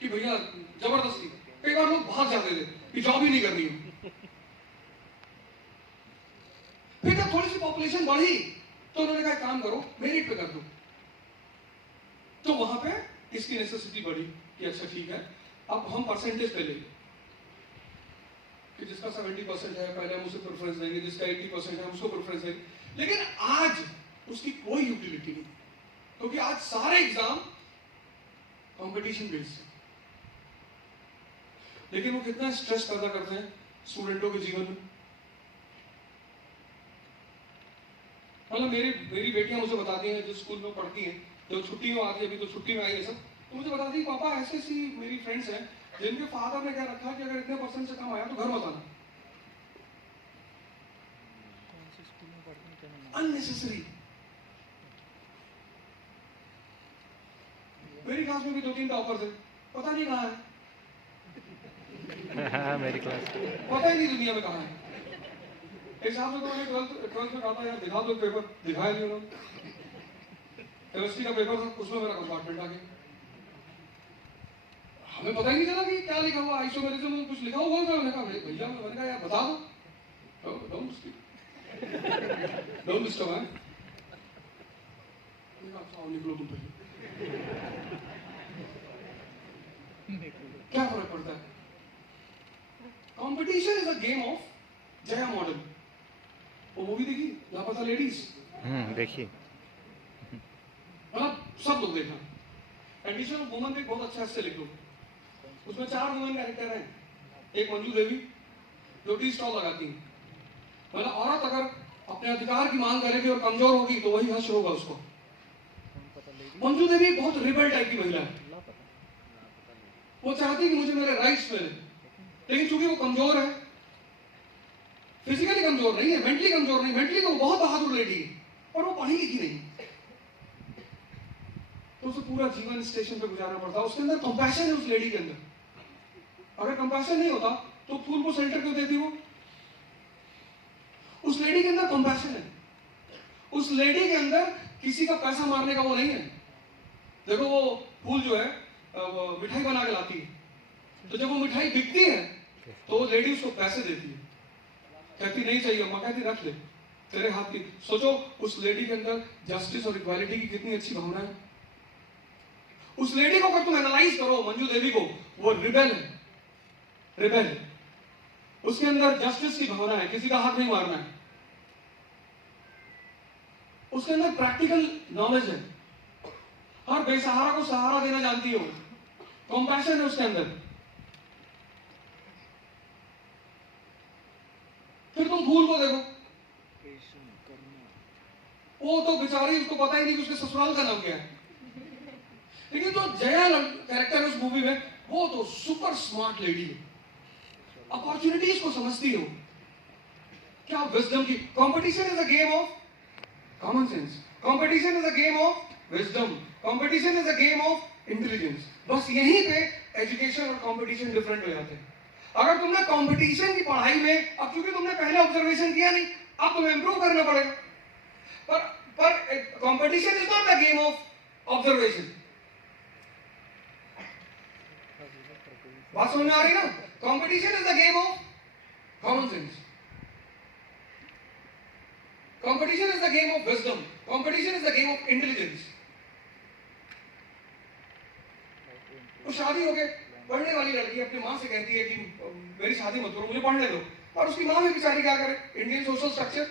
कि भैया जबरदस्ती। कई बार लोग भाग जाते थे कि जॉब ही नहीं करनी है। फिर जब थोड़ी सी पॉपुलेशन बढ़ी तो उन्होंने कहा काम करो, मेरिट पे कर दो। तो वहां पे इसकी नेसेसिटी बढ़ी कि अच्छा ठीक है, अब हम परसेंटेज पे लेंगे कि जिसका 70% है पहले हम उसे प्रेफरेंस देंगे, जिसका 80% है हम उसको प्रेफरेंस देंगे। लेकिन आज उसकी कोई यूटिलिटी नहीं, क्योंकि आज सारे एग्जाम कंपटीशन बेस्ड है। लेकिन वो कितना स्ट्रेस पैदा करते हैं स्टूडेंटों के जीवन में। मतलब मेरी बेटियां मुझे बताती हैं, जो स्कूल में पढ़ती हैं, जब छुट्टी में आती है, अभी तो छुट्टी में आई है सब, तो मुझे बताती है पापा ऐसे ऐसी मेरी फ्रेंड्स हैं जिनके फादर ने क्या रखा कि अगर इतने परसेंट से कम आया तो घर मत आना। कौन से स्कूल में पढ़ते हैं क्या नाम? अननेसेसरी। मेरी क्लास में भी 2-3 टॉपर्स हैं, पता नहीं कहाँ है, मेरी क्लास पता ही नहीं दुनिया में कहाँ है। एक साहब से तो मैंने 12th में कहा था यार दिखा दो पेपर, दिखाया नहीं उन्होंने। केमिस्ट्री का पेपर था, उसमें मेरा कंपार्टमेंट आ गया। हमें पता ही नहीं चला कि क्या लिखा हुआ, आइसोमेरिज्म में कुछ लिखा हुआ था। मैंने कहा भैया, मैंने कहा यार बता दो। डोंट डिस्टर्ब है, निकलो तुम पहले। क्या फर्क पड़ता है। Competition is a game of Jaya model. वो मूवी देखी लापता लेडीज? देखिए मतलब सब लोग देखना। कंडीशन ऑफ वुमन भी बहुत अच्छा से लिखो। उसमें 4 वुमेन कैरेक्टर हैं। एक मंजू देवी जो टी स्टॉल लगाती है। मतलब औरत अगर अपने अधिकार की मांग करेगी और कमजोर होगी तो वही हश्र होगा उसको। मंजू देवी बहुत रिबल टाइप की महिला है। वो चाहती कि मुझे मेरे राइट्स मिले, लेकिन चूंकि वो कमजोर है, फिजिकली कमजोर नहीं है, मेंटली कमजोर नहीं, मेंटली तो वो बहुत बहादुर लेडी है, और वो पढ़ी लिखी नहीं, तो उसे पूरा जीवन स्टेशन पे गुजारना पड़ता। उसके अंदर कंपैशन है उस लेडी के अंदर। अगर कंपैशन नहीं होता तो फूल को शेल्टर क्यों देती वो? उस लेडी के अंदर कंपैशन है। उस लेडी के अंदर किसी का पैसा मारने का वो नहीं है। देखो वो फूल जो है वो मिठाई बना के लाती है, तो जब वो मिठाई बिकती है तो वो लेडी उसको पैसे देती है, कहती नहीं चाहिए, मां कहती रख ले तेरे हाथ की। सोचो उस लेडी के अंदर जस्टिस और इक्वालिटी की कितनी अच्छी भावना है। उस लेडी को अगर तुम एनालाइज करो, मंजू देवी को, वो रिबेल है, रिबेल है। उसके अंदर जस्टिस की भावना है, किसी का हाथ नहीं मारना है। उसके अंदर प्रैक्टिकल नॉलेज है, हर बेसहारा को सहारा देना जानती हो, कंपैशन है उसके अंदर। फिर तुम फूल को देखो, वो तो बेचारी, उसको पता ही नहीं कि उसके ससुराल का नाम क्या है। लेकिन जो जया कैरेक्टर है उस मूवी में, वो तो सुपर स्मार्ट लेडी है, अपॉर्चुनिटीज को समझती हो, क्या विजडम की। Competition is a game of common sense, competition is a game of wisdom, competition is a game of intelligence. बस यहीं पे एजुकेशन और कंपटीशन डिफरेंट हो जाते हैं। अगर तुमने कंपटीशन की पढ़ाई में, अब क्योंकि तुमने पहले ऑब्जर्वेशन किया नहीं, अब तुम्हें इंप्रूव करना पड़ेगा। पर competition is not the game of observation. बात समझ में आ रही ना? Competition is the game of common sense, competition is the game of wisdom, competition is the game of intelligence. तो शादी हो गए, पढ़ने वाली लड़की अपनी माँ से कहती है कि मेरी शादी मत करो, मुझे पढ़ने दो, और उसकी माँ भी बेचारी क्या करे? इंडियन सोशल स्ट्रक्चर,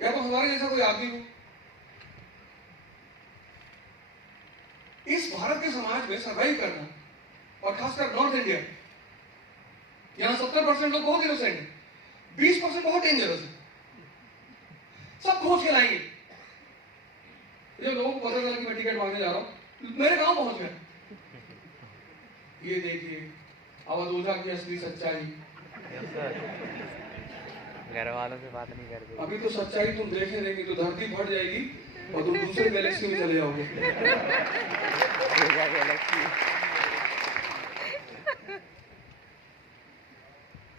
या तो हमारे जैसा कोई आदमी हो। इस भारत के समाज में सर्वाइव करना, और खासकर नॉर्थ इंडिया, यहां 70% लोग बहुत इनोसेंट है, 20% बहुत डेंजरस है, सब खोज के लाएंगे। जब लोगों को पता चला कि मैं टिकट मांगने जा रहा हूं, मेरे गांव पहुंच गए, ये देखिए अवधूता की असली सच्चाई। घर वालों से बात नहीं करते। अभी तो सच्चाई तुम देखने देंगे तो धरती फट जाएगी और तुम दूसरे गैलेक्सी में चले जाओगे।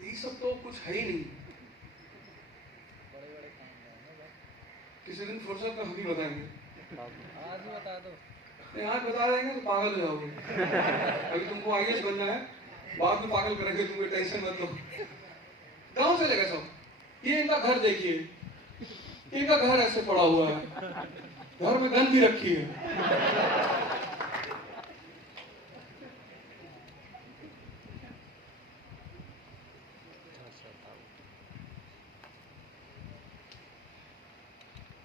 ये सब तो कुछ है ही नहीं। किसी दिन फुर्सत में हम ही बताएंगे। आज ही बता दो। नहीं, आज बता देंगे तो पागल हो जाओगे। अभी तुमको IAS बनना है, बाद में पागल करेंगे तुमको, टेंशन मत लो। गाँव से लेगा सब। ये इनका घर देखिए, इनका घर ऐसे पड़ा हुआ है, घर में गन भी रखी है।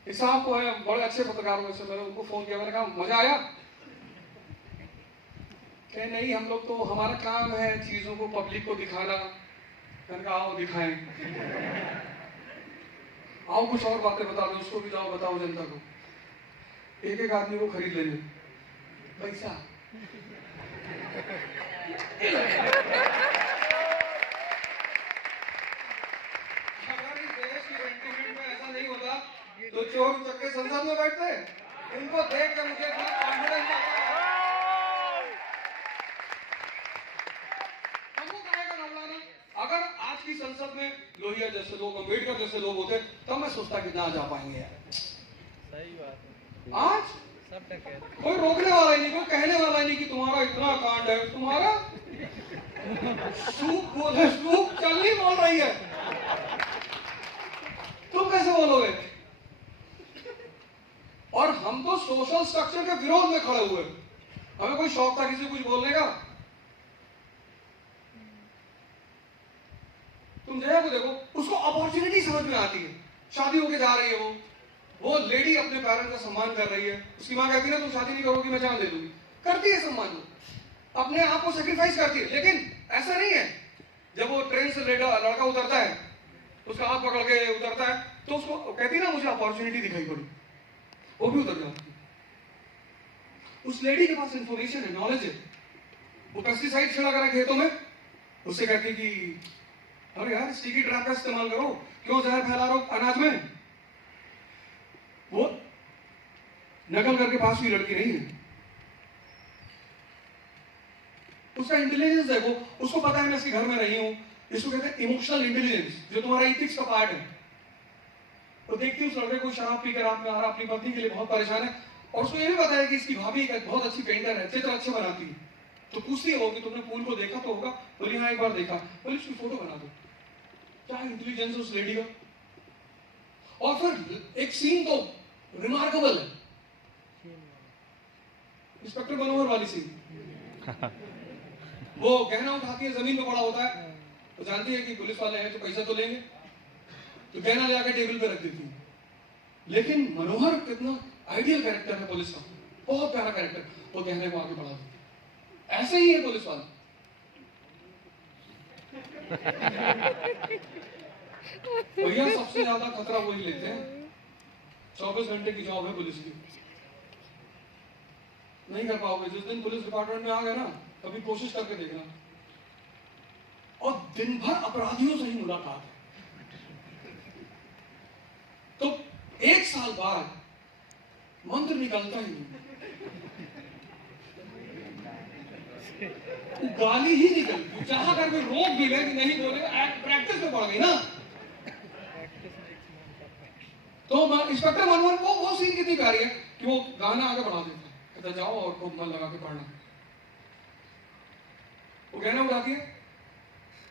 इस साहब को है, बड़े अच्छे पत्रकार में से, मैंने उनको फोन किया, मैंने कहा मजा आया? कहे नहीं, हम लोग तो, हमारा काम है चीजों को पब्लिक को दिखाना। मैंने कहा आओ दिखाएं, आओ कुछ और बातें बता दो, उसको भी जाओ बताओ जनता को। एक एक आदमी को खरीद लेंगे, पैसा। अगर इस देश की सेंटिमेंट में ऐसा नहीं होता तो चोर चक्के संसद में बैठते। इनको देख के मुझे इतना कॉन्फिडेंस आता है। हमको कहेगा नवलाना, अगर आज की संसद में लोहिया जैसे लोग, अम्बेडकर जैसे लोग होते, तब मैं सोचता कि ना जा पाएंगे यार। सही बात है। आज सब डकैत। कोई रोकने वाला ही नहीं, कोई कहने वाला ही नहीं कि तुम्हारा इतना कांड है, तुम्हारा सूप बोल है, सूप चलनी बोल रही है, तुम कैसे बोलोगे? और हम तो सोशल स्ट्रक्चर के विरोध में खड़े हुए, हमें कोई शौक था किसी को कुछ बोलने का? तुम जया को देखो, उसको अपॉर्चुनिटी समझ में आती है, शादी होके जा रही है, वो लेडी अपने पेरेंट्स का सम्मान कर रही है। उसकी माँ कहती है ना तुम शादी नहीं करोगी मैं जान दे दूंगी, करती है सम्मान, वो अपने आप को सेक्रीफाइस करती है। लेकिन ऐसा नहीं है, जब वो ट्रेन से लड़का उतरता है, उसका हाथ पकड़ के उतरता है, तो उसको कहती है ना मुझे अपॉर्चुनिटी दिखाई पड़ी, वो भी उतर जाती है। उस लेडी के पास इंफॉर्मेशन है, नॉलेज है, वो पेस्टिसाइड छिड़क रहा है खेतों में, उससे कहती है कि अरे यार स्टिकी ट्रैप का इस्तेमाल करो, क्यों जहर फैला रहे हो अनाज में। वो नकल करके पास हुई लड़की नहीं है, उसका इंटेलिजेंस देखो, उसको पता है मैं इसके घर में रही हूं, इसको कहते हैं इमोशनल इंटेलिजेंस, जो तुम्हारा इथिक्स का पार्ट है। तो देखती है उस लड़के को शराब पीकर रात में आ रहा, अपनी पत्नी के लिए बहुत परेशान है, और उसको ये भी पता है कि इसकी भाभी एक बहुत अच्छी पेंटर है, चित्र अच्छे बनाती है। तो पूछती है वो कि तुमने फूल को देखा तो होगा? बोली हाँ एक बार देखा। बोली उसकी फोटो बना दो। क्या इंटेलिजेंस उस लेडी का। और फिर एक सीन तो रिमार्केबल है, इंस्पेक्टर मनोहर वाली सीन। वो गहना उठाती है, जमीन पे पड़ा होता है, तो जानती है कि पुलिस वाले हैं तो पैसा तो लेंगे, तो गहना ले आके टेबल पे रख देती है। लेकिन मनोहर कितना आइडियल कैरेक्टर है पुलिस का, बहुत प्यारा कैरेक्टर, वो गहने को आगे बढ़ा देती है। ऐसे ही है पुलिस वाले। भैया सबसे ज्यादा खतरा वही लेते हैं, 24 घंटे की जॉब है पुलिस की, नहीं कर पाओगे। जिस दिन पुलिस डिपार्टमेंट में आ गए ना, कभी कोशिश करके देखना, और दिन भर अपराधियों से ही मुलाकात है। तो एक साल बाद मंत्र निकलता ही नहीं, गाली ही निकलती, चाह कर कोई रोक भी ले कि नहीं बोलेगा, प्रैक्टिस में पड़ गई ना। तो इंस्पेक्टर मनोहर वो सीन कितनी प्यारी है कि वो गाना आगे बढ़ा देता है, कहता जाओ और खूब मन लगा के पढ़ना। वो कहना उड़ाती है,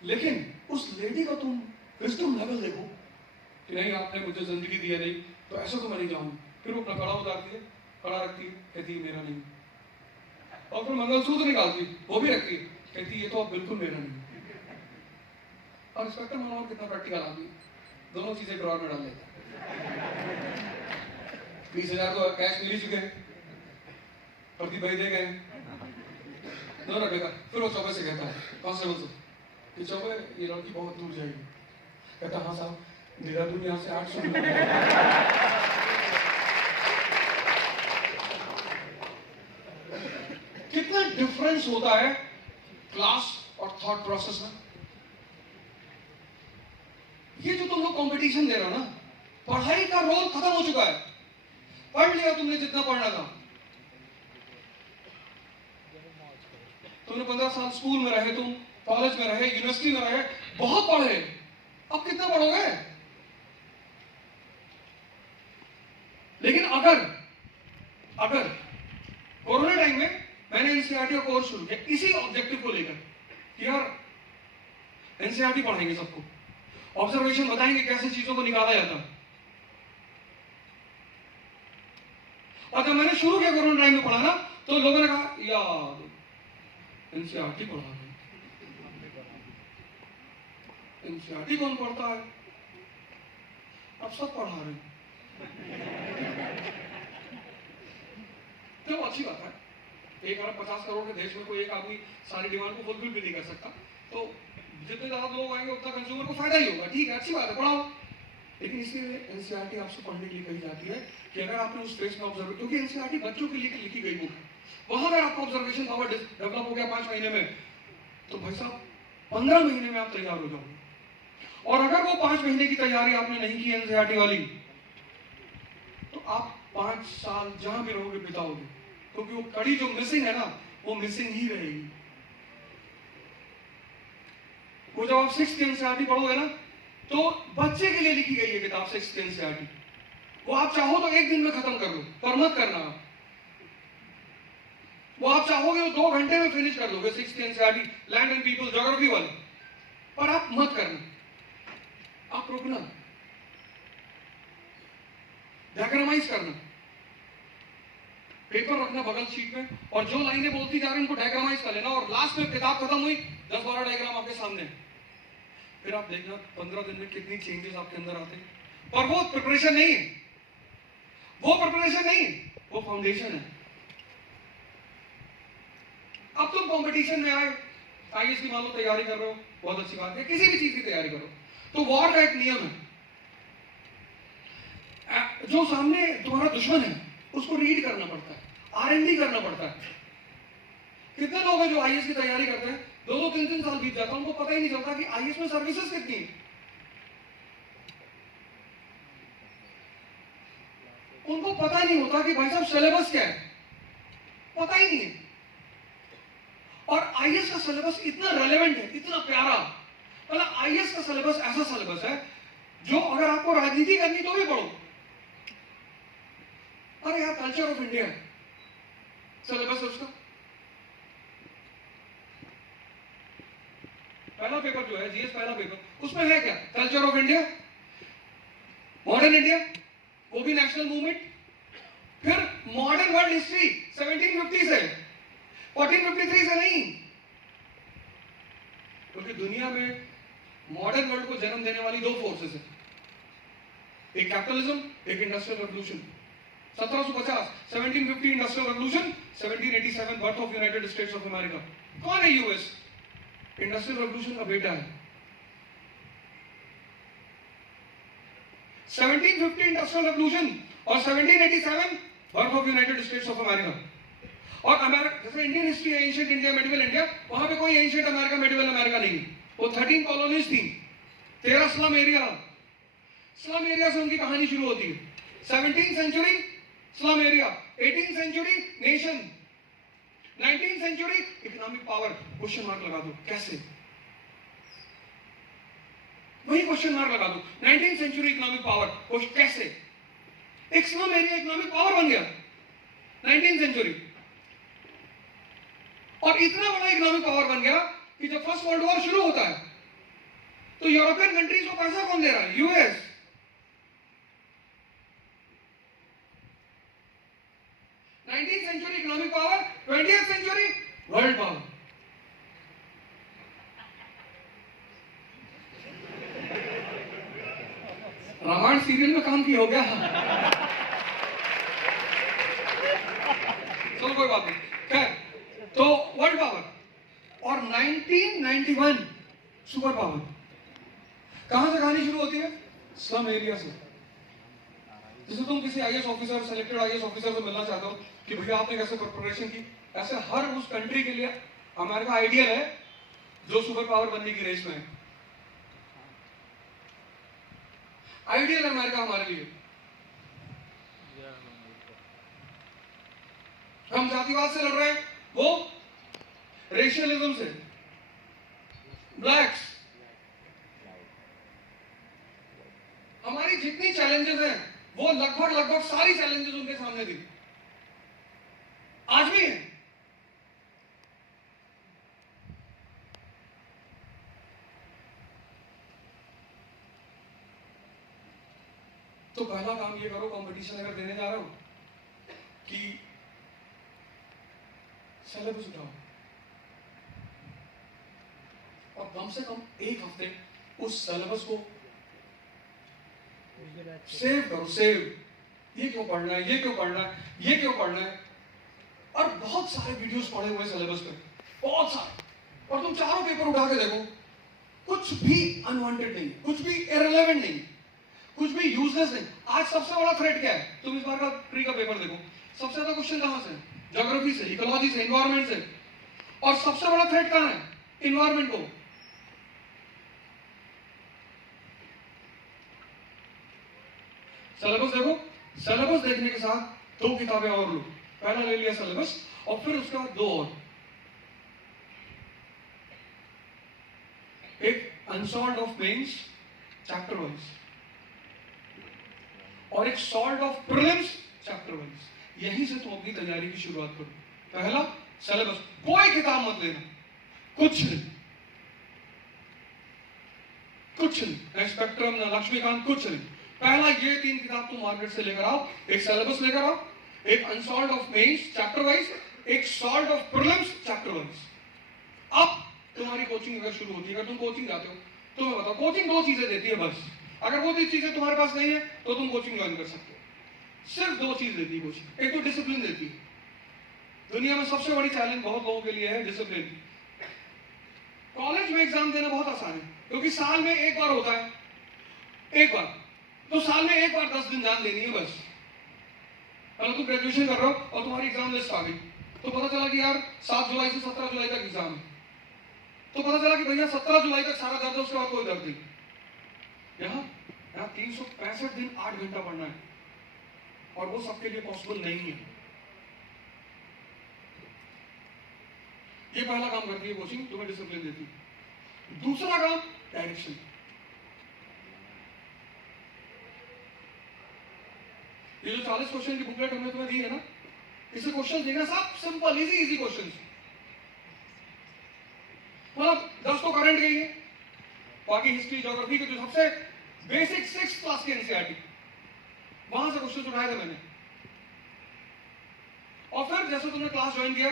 लेकिन उस लेडी का तुम विजडम लेवल देखो कि नहीं आपने मुझे जिंदगी दी है, नहीं तो ऐसा तो मैं नहीं जाऊंगी। फिर वो अपना कड़ा उतारती है, कड़ा रखती है, कहती है मेरा नहीं, और फिर मंगलसूत्र निकालती है, वो भी रखती है, कहती है ये तो अब बिल्कुल मेरा नहीं। और इंस्पेक्टर मनोहर कितना प्रैक्टिकल आदमी है, दोनों चीजें ड्रॉर में डाल लेता है। 20,000 तो कैश मिल ही चुके हैं, प्रदीप भाई दे गए, दोनों रखेगा। फिर वो चौबे से कहता है, कांस्टेबल से, कि चौबे ये लड़की बहुत दूर जाएगी। कहता हाँ साहब, देहरादून यहाँ से 800 किलोमीटर। कितना डिफरेंस होता है क्लास और थॉट प्रोसेस में। ये जो तुम लोग कंपटीशन दे रहे हो ना, पढ़ाई का रोल खत्म हो चुका है। पढ़ लिया तुमने जितना पढ़ना था, तुमने 15 साल स्कूल में रहे, तुम कॉलेज में रहे, यूनिवर्सिटी में रहे, बहुत पढ़े, अब कितना पढ़ोगे? लेकिन अगर कोरोना टाइम में मैंने एनसीईआरटी का कोर्स शुरू किया इसी ऑब्जेक्टिव को लेकर कि यार एनसीईआरटी पढ़ाएंगे सबको, ऑब्जर्वेशन बताएंगे कैसे चीजों को निकाला जाता है। और जब मैंने शुरू किया कोरोना टाइम में पढ़ाना, तो लोगों ने कहा यार एनसीईआरटी पढ़ा रहे, एनसीईआरटी कौन पढ़ता है, अब सब पढ़ा रहे हैं। तो अच्छी बात है, 1 अरब 50 करोड़ के देश में कोई एक आदमी सारी डिमांड को फुलफिल भी नहीं कर सकता, तो जितने ज्यादा लोग आएंगे उतना कंज्यूमर को फायदा ही होगा। ठीक है, अच्छी बात है, पढ़ाओ। लेकिन इसलिए एनसीईआरटी आपसे पढ़ने के लिए कही जाती है कि अगर आपने उस स्पेस में ऑब्जर्व, क्योंकि एनसीईआरटी बच्चों के लिए लिखी गई बुक है, वहां अगर आपका ऑब्जर्वेशन पावर डेवलप हो गया 5 महीने में, तो भाई साहब 15 महीने में आप तैयार हो जाओगे। और अगर वो 5 महीने की तैयारी आपने नहीं की एनसीईआरटी वाली, तो आप 5 साल जहां भी रहोगे बिताओगे, क्योंकि वो कड़ी जो मिसिंग है ना, वो मिसिंग ही रहेगी। वो जब आप 6th एनसीईआरटी पढ़ोगे ना, तो बच्चे के लिए लिखी गई है किताब 6th एनसीईआरटी, वो आप चाहो तो 1 दिन में खत्म कर लो, पर मत करना। वो आप चाहोगे तो 2 घंटे में फिनिश कर लोगे 6th NCERT, land and people, geography वाले, पर आप मत करना, आप रुकना, डायग्रामाइज करना, पेपर रखना बगल शीट में, और जो लाइनें बोलती जा रही उनको डायग्रामाइज कर लेना, और लास्ट में किताब खत्म हुई 10-12 डायग्राम आपके सामने, फिर आप देखना 15 दिन में कितनी चेंजेस आपके अंदर आते हैं। पर वो प्रिपरेशन नहीं है, वो प्रिपरेशन नहीं है, वो फाउंडेशन है। अब तुम कंपटीशन में आए, आईएएस की मान लो तैयारी कर रहे हो, बहुत अच्छी बात है, किसी भी चीज की तैयारी करो, तो वॉर का एक नियम है, जो सामने तुम्हारा दुश्मन है उसको रीड करना पड़ता है, आरएनडी करना पड़ता है। कितने लोग हैं जो आईएएस की तैयारी करते हैं, 2-2, 3-3 साल बीत जाता है, उनको पता ही नहीं चलता कि आईएएस में सर्विसेज कितनी है। उनको पता नहीं होता कि भाई साहब सिलेबस क्या है, पता ही नहीं है। और आईएएस का सिलेबस इतना रेलेवेंट है, इतना प्यारा, मतलब आईएएस का सिलेबस ऐसा सिलेबस है जो अगर आपको राजनीति करनी तो भी पढ़ो। अरे यार, कल्चर ऑफ इंडिया सिलेबस है उसका, पहला पेपर जो है जीएस पहला पेपर, उसमें है क्या, culture of India, modern India, वो भी नेशनल मूवमेंट, फिर मॉडर्न वर्ल्ड हिस्ट्री 1750 से, 1453 से नहीं, क्योंकि दुनिया में मॉडर्न वर्ल्ड को जन्म देने वाली 2 फोर्सेस है, एक कैपिटलिज्म, एक industrial revolution. 1750 1750 industrial revolution, 1787 birth of United states of America. कौन है यूएस? इंडस्ट्रियल रेवोल्यूशन का बेटा है। 1750 इंडस्ट्रियल रेवोल्यूशन और 1787 birth of United states of America. और अमेरिका, जैसे इंडियन हिस्ट्री है, एंशिएंट इंडिया, मेडिवल इंडिया, वहां पे कोई एंशिएंट अमेरिका, मेडिवल अमेरिका नहीं, वो 13 कॉलोनीज थी, 13 स्लम एरिया, स्लम एरिया से उनकी कहानी शुरू होती है। 17th century slum area, 18th century nation, 19th century economic power. Question mark लगा दो, कैसे? वही क्वेश्चन मार्क लगा दो, 19th सेंचुरी इकोनॉमिक पावर, कैसे? एक स्लम एरिया इकोनॉमिक पावर बन गया 19th सेंचुरी। और इतना बड़ा इकोनॉमिक पावर बन गया कि जब फर्स्ट वर्ल्ड वॉर शुरू होता है तो यूरोपियन कंट्रीज को पैसा कौन दे रहा है? US. Century economic power, 20th century world power. Ramayan serial में काम किया हो गया। चलो कोई बात नहीं, खैर तो वर्ल्ड पावर और 1991 सुपर पावर। कहां से कहानी शुरू होती है? स्लम एरिया से। जैसे तुम किसी IAS officer, selected IAS officer से मिलना चाहते हो कि भैया आपने कैसे प्रिपरेशन की, ऐसे हर उस कंट्री के लिए अमेरिका आइडियल है जो सुपर पावर बनने की रेस में है। आइडियल है अमेरिका हमारे लिए। हम जातिवाद से लड़ रहे हैं, वो रेशियलिज्म से, ब्लैक्स। हमारी जितनी चैलेंजेस हैं वो लगभग सारी चैलेंजेस उनके सामने थी, आज भी है। तो पहला काम ये करो, कंपटीशन अगर देने जा रहे हो कि सिलेबस उठाओ और कम से कम एक हफ्ते उस सिलेबस को सेव करो। सेव, ये क्यों पढ़ना है, ये क्यों पढ़ना है, ये क्यों पढ़ना है। और बहुत सारे वीडियोस पढ़े हुए सिलेबस पे, बहुत सारे। और तुम चारों पेपर उठा के देखो, कुछ भी अनवांटेड नहीं, कुछ भी इररिलेवेंट नहीं, कुछ भी यूजलेस नहीं। आज सबसे बड़ा थ्रेट क्या है? तुम इस बार का प्री का पेपर देखो, सबसे ज्यादा क्वेश्चन कहां से? ज्योग्राफी से, इकोलॉजी से, एनवायरमेंट से। और सबसे बड़ा थ्रेट कहां है? एनवायरमेंट को। सिलेबस देखो, सिलेबस देखने के साथ दो किताबें और लो। पहला ले लिया सिलेबस और फिर उसके बाद दो और, एक unsolved of mains chapter wise और एक solved of prelims chapter wise. यहीं से तुम अपनी तैयारी की शुरुआत करो। पहला सिलेबस, कोई किताब मत लेना, कुछ नहीं, कुछ नहीं, ना स्पेक्ट्रम ना लक्ष्मीकांत, कुछ नहीं। पहला ये तीन किताब तुम मार्केट से लेकर आओ, एक सिलेबस लेकर आओ, एक unsolved of mains chapter wise, एक solved of prelims chapter wise. अब तुम्हारी कोचिंग अगर शुरू होती है, अगर तुम कोचिंग जाते हो तो मैं बताओ, कोचिंग दो चीजें देती है बस। अगर वो भी चीजें तुम्हारे पास नहीं है तो तुम कोचिंग ज्वाइन कर सकते हो। सिर्फ दो चीज देती है कोचिंग। एक तो डिसिप्लिन देती है। दुनिया में सबसे बड़ी चैलेंज बहुत लोगों के लिए है डिसिप्लिन। कॉलेज में एग्जाम देना बहुत आसान है क्योंकि साल में एक बार होता है, एक बार। तो साल में एक बार 10 दिन जान देनी है बस। अगर तुम ग्रेजुएशन कर रहे हो और तुम्हारी एग्जाम लिस्ट आ गई तो पता चला कि यार 7 जुलाई से 17 जुलाई तक एग्जाम है, तो पता चला कि भैया 17 जुलाई तक सारा दर्द है, उसके बाद कोई दर्द नहीं। यहाँ 365 दिन 8 घंटा पढ़ना है और वो सबके लिए पॉसिबल नहीं है। ये पहला काम करती है कोचिंग, तुम्हें डिसिप्लिन देती है। दूसरा काम डायरेक्शन। ये जो 40 क्वेश्चन की बुकलेट हमने तुम्हें दी है ना, इसे क्वेश्चन देखना, सब सिंपल इजी इजी क्वेश्चन। मतलब 10 तो करंट गई है, बाकी हिस्ट्री ज्योग्राफी के जो सबसे बेसिक 6th क्लास के एनसीईआरटी, वहां से क्वेश्चन उठाए थे मैंने। और फिर जैसे तुमने क्लास ज्वाइन किया,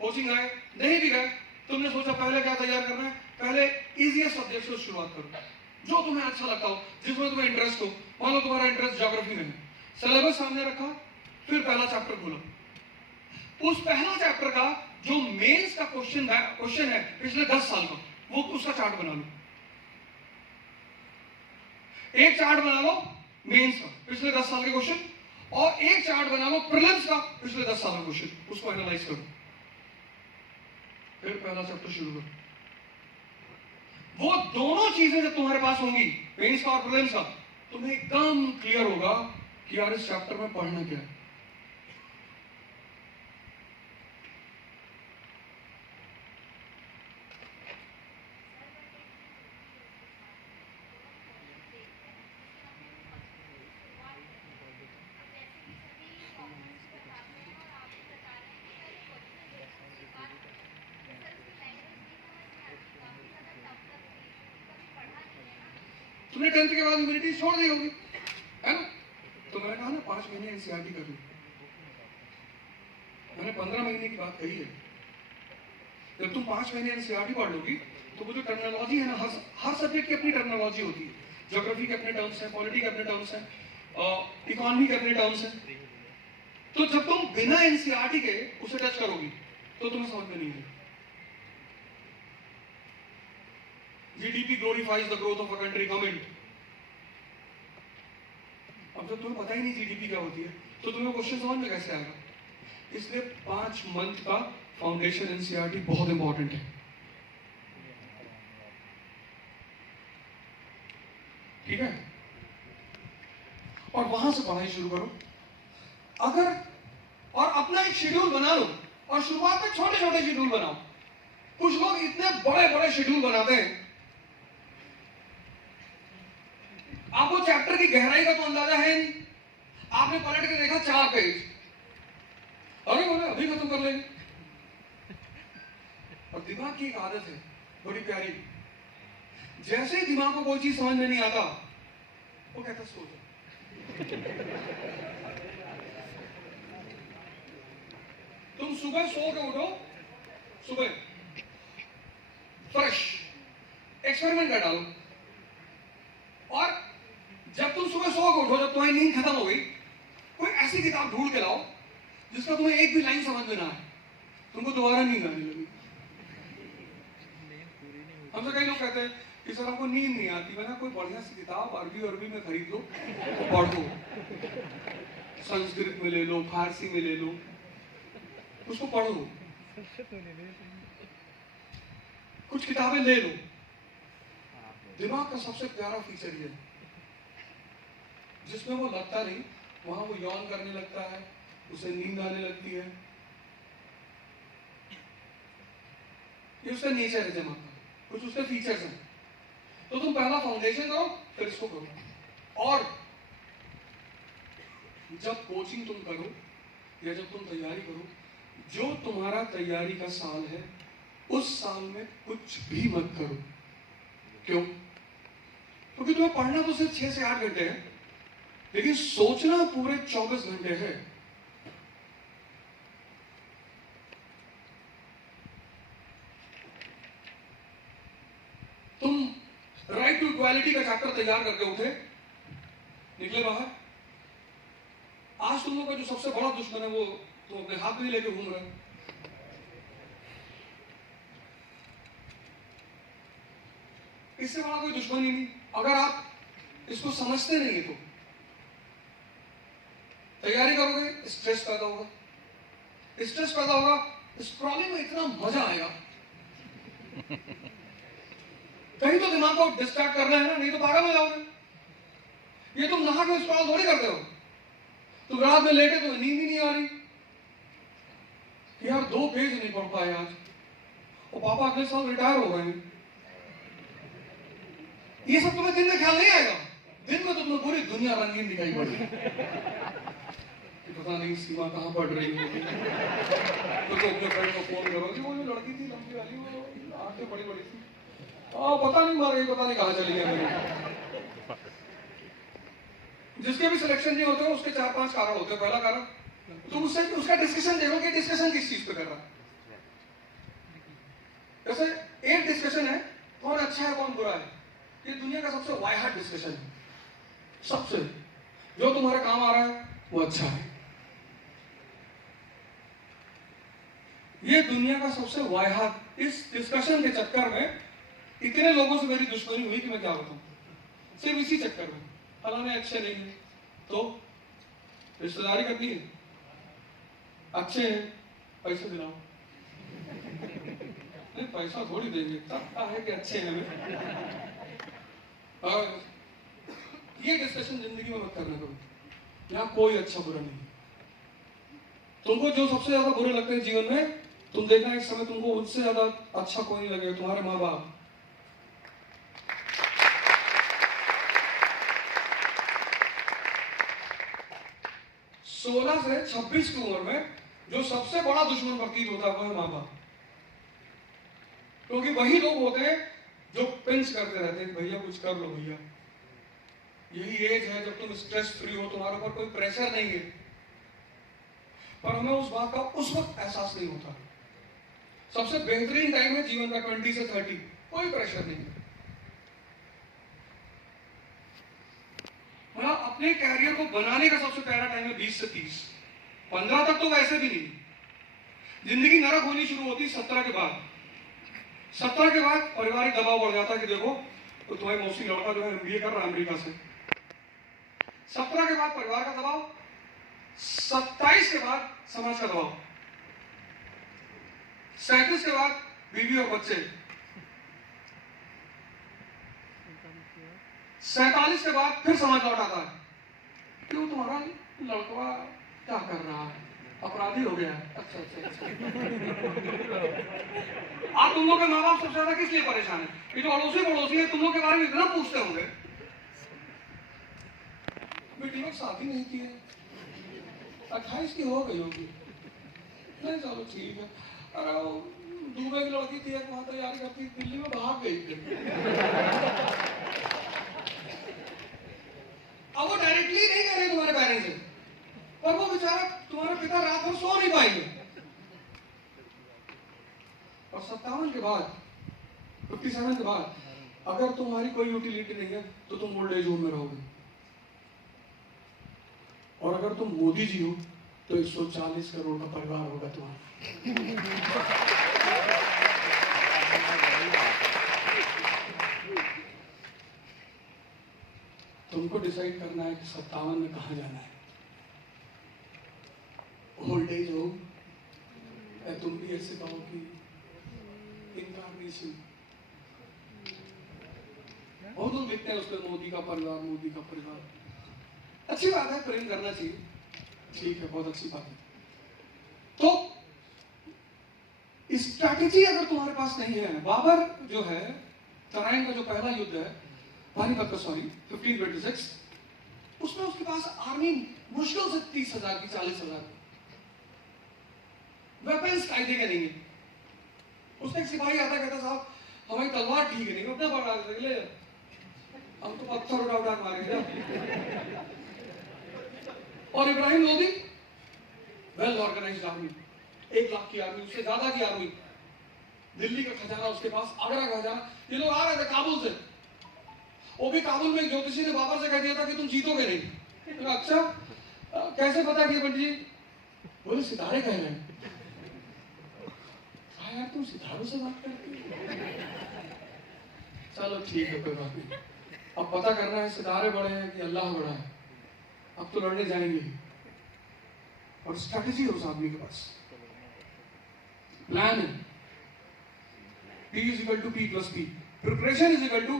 कोचिंग आए, नहीं भी गए, तुमने सोचा पहले क्या तैयार करना है, पहले इजीएस्ट सब्जेक्ट से शुरुआत करो, जो तुम्हें अच्छा लगता हो, जिसमें तुम्हें इंटरेस्ट हो। मान लो तुम्हारा इंटरेस्ट ज्योग्राफी में है, सिलेबस सामने रखा, फिर पहला चैप्टर खोला। उस पहला चैप्टर का जो मेंस का क्वेश्चन है पिछले 10 साल का, वो उसका चार्ट बना लो। एक चार्ट बना लो मेंस का पिछले 10 साल के क्वेश्चन, और एक चार्ट बना लो प्रीलिम्स का पिछले 10 साल का क्वेश्चन, उसको एनालाइज करो, फिर पहला चैप्टर शुरू करो। वो दोनों चीजें जब तुम्हारे पास होंगी, मेंस का और प्रीलिम्स का, तुम्हें एकदम क्लियर होगा कि यार इस चैप्टर में पढ़ना क्या है। तुमने 10th के बाद ह्यूमैनिटीज छोड़ दी होगी, है ना? तो मैंने कहा ना 5 महीने एनसीईआरटी कर ली, मैंने 15 महीने की बात कही है। जब तुम 5 महीने एनसीईआरटी पढ़ लोगी तो वो जो टर्मिनोलॉजी है ना, हर सब्जेक्ट की अपनी टर्मिनोलॉजी होती है। ज्योग्राफी के अपने टर्म्स हैं, पॉलिटी के अपने टर्म्स हैं, इकोनॉमी के अपने टर्म्स हैं। तो जब तुम बिना एनसीईआरटी के उसे टच करोगी तो तुम्हें समझ में नहीं आएगी। GDP glorifies the growth of a country, comment. अब जब तुम्हें पता ही नहीं जीडीपी क्या होती है तो तुम्हें क्वेश्चन समझ में कैसे आएगा? इसलिए 5 मंथ का फाउंडेशन एनसीईआरटी बहुत इंपॉर्टेंट है, ठीक है? और वहां से पढ़ाई शुरू करो। अगर और अपना एक शेड्यूल बना लो, और शुरुआत में छोटे छोटे शेड्यूल बनाओ। कुछ लोग इतने बड़े बड़े शेड्यूल बनाते हैं, आपको चैप्टर की गहराई का तो अंदाजा है नहीं, आपने पलट के देखा 4 पेज, अरे बोले अभी खत्म कर लेंगे। और दिमाग की एक आदत है बड़ी प्यारी, जैसे ही दिमाग को कोई चीज समझ में नहीं आता वो कहता सो जा। तुम सुबह सो के उठो, सुबह फ्रेश, एक्सपेरिमेंट कर डालो। और जब तुम सुबह सो के उठो, जब तुम्हारी नींद खत्म हो गई, कोई ऐसी किताब ढूंढ के लाओ जिसका तुम्हें एक भी लाइन समझ में ना आए, तुमको दोबारा नींद आने लगी। हमसे कई लोग कहते हैं कि सर हमको नींद नहीं आती। मैंने कोई बढ़िया सी किताब अरबी में खरीद लो, पढ़ो, संस्कृत में ले लो, फारसी में ले लो, उसको पढ़ो। कुछ किताबें ले लो। दिमाग का सबसे प्यारा फीचर ये है, जिसमें वो लगता नहीं वहां वो यौन करने लगता है, उसे नींद आने लगती है। ये उसका नेचर है दिमाग का, कुछ उसके फीचर्स हैं। तो तुम पहला फाउंडेशन करो, फिर इसको करो। और जब कोचिंग तुम करो या जब तुम तैयारी करो, जो तुम्हारा तैयारी का साल है उस साल में कुछ भी मत करो। क्यों? क्योंकि तुम्हें पढ़ना तो सिर्फ 6 से 8 घंटे है, लेकिन सोचना पूरे 24 घंटे है। तुम राइट टू इक्वालिटी का चैप्टर तैयार करके उठे, निकले बाहर, आज तुम लोग का जो सबसे बड़ा दुश्मन है वो तुम अपने हाथ में लेके घूम रहे हो। इससे बड़ा कोई दुश्मन ही नहीं। अगर आप इसको समझते नहीं तो तैयारी करोगे, स्ट्रेस पैदा होगा, स्ट्रेस पैदा होगा, स्क्रॉलिंग में इतना मजा आएगा। कहीं तो दिमाग को डिस्ट्रैक्ट करना है ना, नहीं तो पागल हो जाओगे। ये तुम नहा के स्क्रॉल थोड़ी करते हो, तुम रात में लेटे तो नींद ही नहीं आ रही कि यार 2 पेज नहीं पढ़ पाए आज, और पापा अगले साल रिटायर हो गए। ये सब तुम्हें दिन में ख्याल नहीं आएगा। दिन में तो तुम्हें पूरी दुनिया रंगीन दिखाई पड़ेगी, पता नहीं सीमा कहाँ पढ़ रही होगी। तो अपने फ्रेंड को फोन करोगे, वो जो लड़की थी लंबी वाली, वो आंखें बड़ी बड़ी थी, पता नहीं मर गई, पता नहीं कहाँ चली गई। जिसके भी सिलेक्शन नहीं होते उसके 4-5 कारण होते हैं। पहला कारण, तुम उससे उसका डिस्कशन देखो कि डिस्कशन किस चीज पे कर रहा है। जैसे एक डिस्कशन है कौन अच्छा है कौन बुरा है, ये दुनिया का सबसे वायहार्ड डिस्कशन है। सबसे जो तुम्हारे काम आ रहा है वो अच्छा है। ये दुनिया का सबसे वायहार्ड। इस डिस्कशन के चक्कर में इतने लोगों से मेरी दुश्मनी हुई कि मैं क्या बताऊं, सिर्फ इसी चक्कर में। फलाने अच्छे नहीं है तो रिश्तेदारी करनी है, अच्छे हैं पैसे दिलाओ, नहीं पैसा थोड़ी देंगे, तब क्या है कि अच्छे हैं। और ये डिस्कशन जिंदगी में मत करना कभी। यहाँ कोई अच्छा बुरा नहीं। तुमको जो सबसे ज्यादा बुरे लगते हैं जीवन में, तुम देखना इस समय तुमको उससे ज्यादा अच्छा कोई नहीं लगेगा, तुम्हारे माँ बाप। सोलह से 26 की उम्र में जो सबसे बड़ा दुश्मन प्रतीत होता है वो है माँ बाप। क्योंकि वही लोग होते हैं जो पिंच करते रहते हैं, भैया कुछ कर लो भैया, यही एज है जब तुम स्ट्रेस फ्री हो, तुम्हारे ऊपर कोई प्रेशर नहीं है, पर हमें उस बात का उस वक्त एहसास नहीं होता। सबसे बेहतरीन टाइम है जीवन का 20 से 30, कोई प्रेशर नहीं है। मतलब अपने कैरियर को बनाने का सबसे प्यारा टाइम है 20 से 30। 15 तक तो वैसे भी नहीं। जिंदगी नरक होनी शुरू होती 17 के बाद। 17 के बाद पारिवारिक दबाव बढ़ जाता है कि देखो तो तुम्हारी मौसी लड़का जो है MBA कर रहा है अमेरिका से। 17 के बाद परिवार का दबाव, 27 के बाद समाज का दबाव, 37 के बाद बीवी और बच्चे, 47 के बाद फिर समाज लौट आता है क्यों तुम्हारा लड़का क्या कर रहा है, अपराधी हो गया है। अच्छा अच्छा अच्छा। आप तुम लोग के माँ बाप सबसे ज्यादा किस लिए परेशान है? ये जो अड़ोसी है तुम लोग के बारे में इतना पूछते होंगे, बेटी लोग शादी नहीं की है, 28 की हो गई होगी, नहीं चलो ठीक है। अरे वो दुबई की लड़की थी, एक वहां तैयारी करती, दिल्ली में भाग गई थी। अब वो डायरेक्टली नहीं कह रहे तुम्हारे पेरेंट्स से, पर वो बेचारा तुम्हारे पिता रात भर सो नहीं पाएंगे। और 57 के बाद, 57 के बाद अगर तुम्हारी कोई यूटिलिटी नहीं है तो तुम ओल्ड एज होम में रहोगे। और अगर तुम मोदी जी हो तो 140 करोड़ का परिवार होगा तुम्हारा। तुमको डिसाइड करना है कि 57 में कहां जाना है, ओल्ड एज हो या तुम भी ऐसे कहो कि इनकार्नेशन। बहुत लोग लिखते हैं उस पर मोदी का परिवार, मोदी का परिवार। अच्छी बात है, प्रेम करना चाहिए, ठीक है, बहुत अच्छी बात है। तो स्ट्रैटेजी अगर तुम्हारे पास नहीं है, बाबर जो है तराइन का जो पहला युद्ध है पानीपत का, सॉरी 1526, उसमें उसके पास आर्मी मुश्किल से 30,000 की, 40,000 की, वेपन्स कायदे के नहीं है। उसने एक सिपाही आता कहता साहब हमारी तलवार ठीक है नहीं, अपना पकड़ा देते, ले हम तो पत्थर उठा उठा मारेंगे। और Ibrahim Lodi well organised army, 1 lakh की आर्मी, उससे ज्यादा की आर्मी, दिल्ली का खजाना उसके पास, आगरा का खजाना। ये लोग आ रहे थे काबुल से, वो भी काबुल में ज्योतिषी ने बाबर से कह दिया था कि तुम जीतोगे नहीं। तो अच्छा कैसे पता किया पंडित जी? बोले सितारे कह रहे हैं। यार तुम सितारों से बात करते हो? चलो ठीक है, कोई बात नहीं। अब पता करना है सितारे बड़े हैं कि अल्लाह बड़ा है। अब तो लड़ने जाएंगे और स्ट्रैटेजी है उस आदमी के पास, प्लान है। P is equal to P plus P, preparation is equal to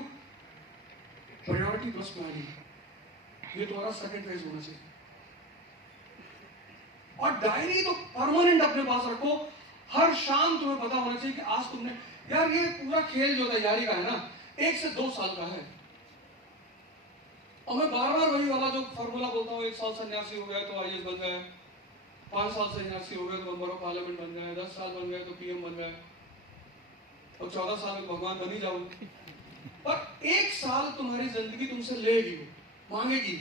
priority plus planning. ये तुम्हारा सेकंड फेज होना चाहिए। और डायरी तो परमानेंट अपने पास रखो, हर शाम तुम्हें पता होना चाहिए कि आज तुमने, यार ये पूरा खेल जो तैयारी का है ना 1 से 2 साल का है। और मैं बार बार वही वाला जो फॉर्मूला बोलता हूँ, 1 साल सन्यासी हो गया तो IAS बन गए, 5 साल सन्यासी हो गए तो मेंबर ऑफ पार्लियामेंट बन गए, 10 साल बन गए तो PM बन गए, और 14 साल में भगवान बन ही जाओगे। पर 1 साल तुम्हारी जिंदगी तुमसे लेगी, मांगेगी,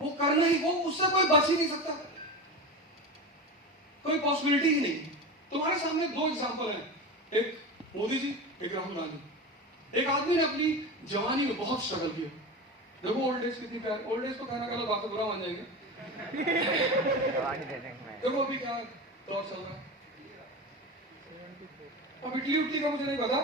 वो करना ही, वो उससे कोई बच ही नहीं सकता, कोई पॉसिबिलिटी ही नहीं। तुम्हारे सामने 2 एग्जांपल हैं, एक मोदी जी, एक राहुल गांधी। एक आदमी ने अपनी जवानी में बहुत स्ट्रगल किया। देखो ओल्ड एज कितनी प्यार, ओल्ड एज तो कहना गलत बात है, बुरा मान जाएंगे। देखो अभी क्या दौर चल रहा है, अब इटली उटली का मुझे नहीं पता,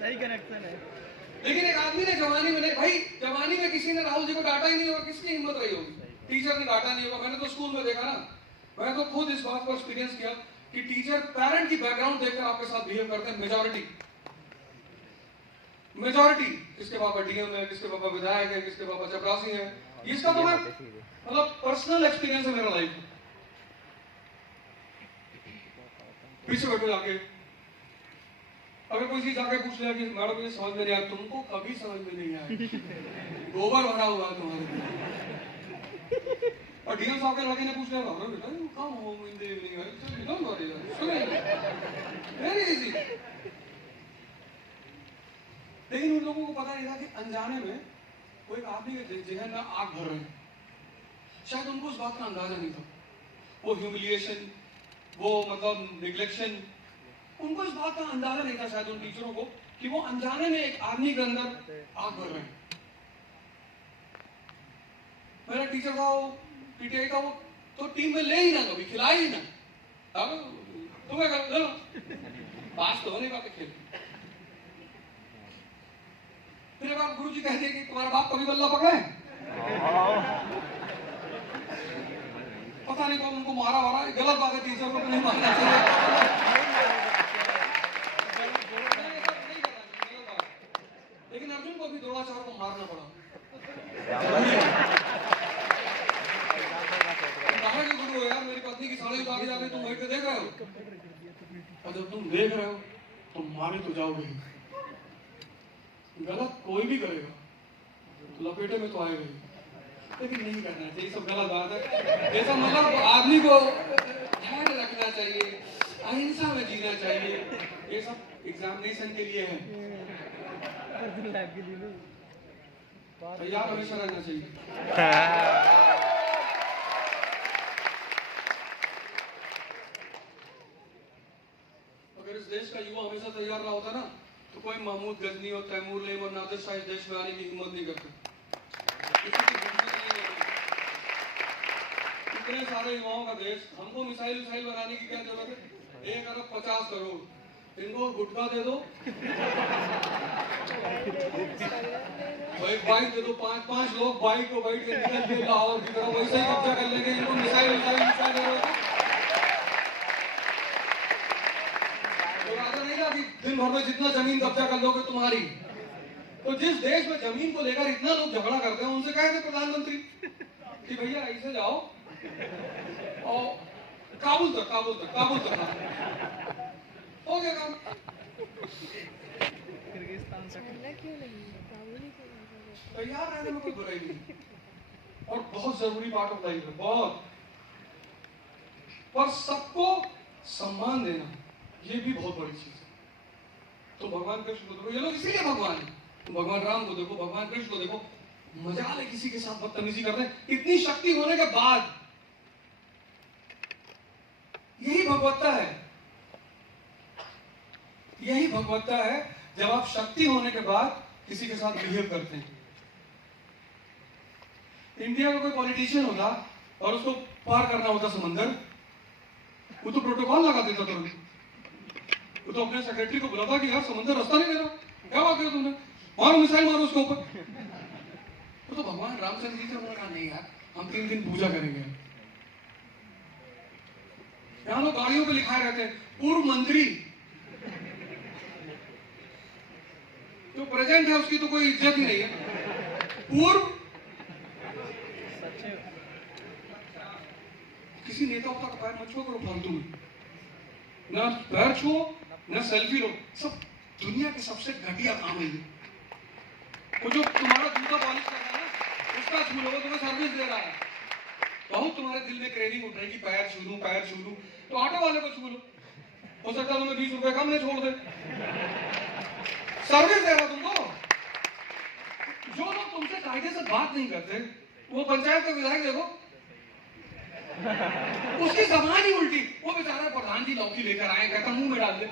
सही कनेक्शन है। लेकिन एक आदमी ने जवानी में, नहीं भाई जवानी में किसी ने राहुल जी को डांटा ही नहीं होगा, किसकी हिम्मत रही होगी? टीचर ने डांटा नहीं होगा। मैंने तो स्कूल में देखा ना, मैं तो खुद इस बात को एक्सपीरियंस किया कि टीचर पेरेंट की बैकग्राउंड देखकर आपके साथ बिहेव करते हैं। मेजॉरिटी किसके पापा DM है, किसके पापा विधायक है, किसके पापा चपरासी है। इसका तो मैं मतलब पर्सनल एक्सपीरियंस है मेरा लाइफ। पीछे बैठो जाके, अगर कोई चीज जाके पूछ लिया कि मैडम ये समझ में नहीं आया, तुमको कभी समझ में नहीं आया, गोबर भरा हुआ है तुम्हारे। और डीएम साहब के लड़के ने पूछ लिया था बेटा you come home in the evening don't worry very easy. लेकिन उन लोगों को पता नहीं था कि अनजाने में कोई आदमी के जहन में आग भर रहे हैं। शायद उनको उस बात का अंदाजा नहीं था। वो ह्यूमिलिएशन, वो मतलब निग्लेक्शन, उनको इस बात का अंदाजा नहीं था शायद उन टीचरों को कि वो अनजाने में एक आदमी के अंदर आग भर रहे हैं। मेरा टीचर था, वो पीटीआई का, वो तो टीम में ले ही ना, कभी खिलाए ही ना। अब तुम्हें कर पास तो हो नहीं पाते खेल। फिर एक बार गुरुजी कहते कि तुम्हारा बाप कभी बल्ला पकड़ा है? पता नहीं कौन उनको मारा वारा, गलत बात है, टीचर को नहीं मारना चाहिए। लेकिन अर्जुन को भी द्रोणाचार्य को मारना पड़ा। कहा कि गुरु यार मेरी पत्नी की साड़ी उतारी जा रही, तुम बैठ के देख रहे हो, और जब तुम देख रहे हो तुम मारे तो जाओगे। गलत कोई भी करेगा तो लपेटे में तो आएगा ही, लेकिन नहीं करना चाहिए, सब गलत बात है। जैसा मतलब आदमी को ध्यान रखना चाहिए, अहिंसा में जीना चाहिए, ये सब एग्जामिनेशन के लिए है। तैयार हमेशा रहना चाहिए। अगर इस देश का युवा हमेशा तैयार रहा होता ना, तो कोई महमूद गजनी और तैमूर लेम और नादिर शाह इस देश में आने की हिम्मत नहीं करते। इतने सारे युवाओं का देश, हमको मिसाइल बनाने की क्या जरूरत है? 1 अरब 50 करोड़, इनको गुटखा दे दो, एक बाइक दे दो, 5-5 लोग बाइक को बैठ के निकल के लाहौर की तरफ वैसे ही कब्जा कर लेंगे। इनको मिसाइल दिन भर में जितना जमीन कब्जा कर लोगे तुम्हारी। तो जिस देश में जमीन को लेकर इतना लोग झगड़ा करते हैं, उनसे कहे थे प्रधानमंत्री कि भैया ऐसे जाओ और काबुल तक हो गया काम। तैयार रहने में कोई बुराई नहीं, और बहुत जरूरी पार्ट ऑफ लाइफ है, बहुत। पर सबको सम्मान देना ये भी बहुत बड़ी चीज है। तो भगवान कृष्ण को देखो, ये लोग इसीलिए भगवान है। तो भगवान राम को देखो, भगवान कृष्ण को देखो, मजाल है किसी के साथ बदतमीजी करते हैं, इतनी शक्ति होने के बाद। यही भगवत्ता है, यही भगवत्ता है, जब आप शक्ति होने के बाद किसी के साथ बिहेव करते हैं। इंडिया का कोई पॉलिटिशियन होता और उसको पार करना होता समंदर, वो तो प्रोटोकॉल लगा देता तुरंत। वो तो अपने सेक्रेटरी को बुलाता कि यार समंदर रास्ता नहीं दे रहा, क्या बात है तुमने, मारो मिसाइल मारो उसके ऊपर। तो भगवान रामचंद्र जी से उन्होंने कहा नहीं यार, हम 3 दिन पूजा करेंगे। यहाँ लोग गाड़ियों पे लिखाए रहते हैं पूर्व मंत्री, जो प्रेजेंट है उसकी तो कोई इज्जत ही नहीं है। पूर्व किसी नेता का पैर मत छुओ करो फालतू में, ना पैर छुओ ना सेल्फी लो, सब दुनिया के सबसे घटिया काम है। वो जो तुम्हारा जूता पॉलिश कर रहा है ना, उसका छू लो, तुम्हें सर्विस दे रहा है। बहुत तुम्हारे दिल में क्रेविंग उठ रही है कि पैर छू लूं, तो ऑटो वाले को छू लो, हो सकता है तुम्हें 20 रुपए कम में छोड़ दे, सर्विस दे रहा तुमको। जो लोग तुमसे कायदे से बात नहीं करते, वो पंचायत का विधायक देखो, उसकी जबान ही उल्टी। वो बेचारा प्रधान जी लौकी लेकर आए, कहता मुंह में डाल दे।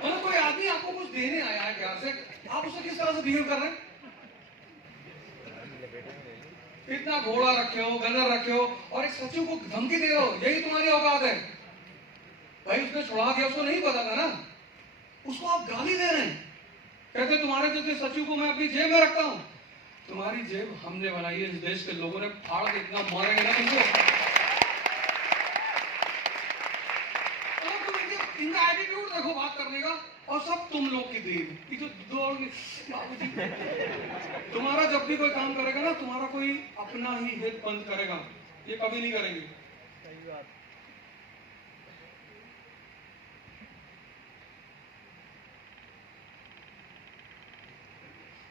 मतलब कोई आदमी आपको कुछ देने आया है प्यार से, आप उससे किस तरह से बिहेव कर रहे हैं? इतना घोड़ा रखे हो, गनर रखे हो, और एक सचिव को धमकी दे रहे हो, यही तुम्हारी औकात है? भाई उसने छुड़ा दिया, उसको नहीं पता था ना, उसको आप गाली दे रहे हैं। कहते तुम्हारे जैसे सचिव को मैं अपनी जेब में रखता हूं। तुम्हारी जेब हमने बनाई है, इस देश के लोगों ने फाड़ के इतना मारेंगे ना तुमको। इनका एटीट्यूड देखो बात करने का, और सब तुम लोग की देन। ये जो तुम्हारा जब भी कोई काम करेगा ना, तुम्हारा कोई अपना ही हित बंद करेगा, ये कभी नहीं करेंगे। सही बात।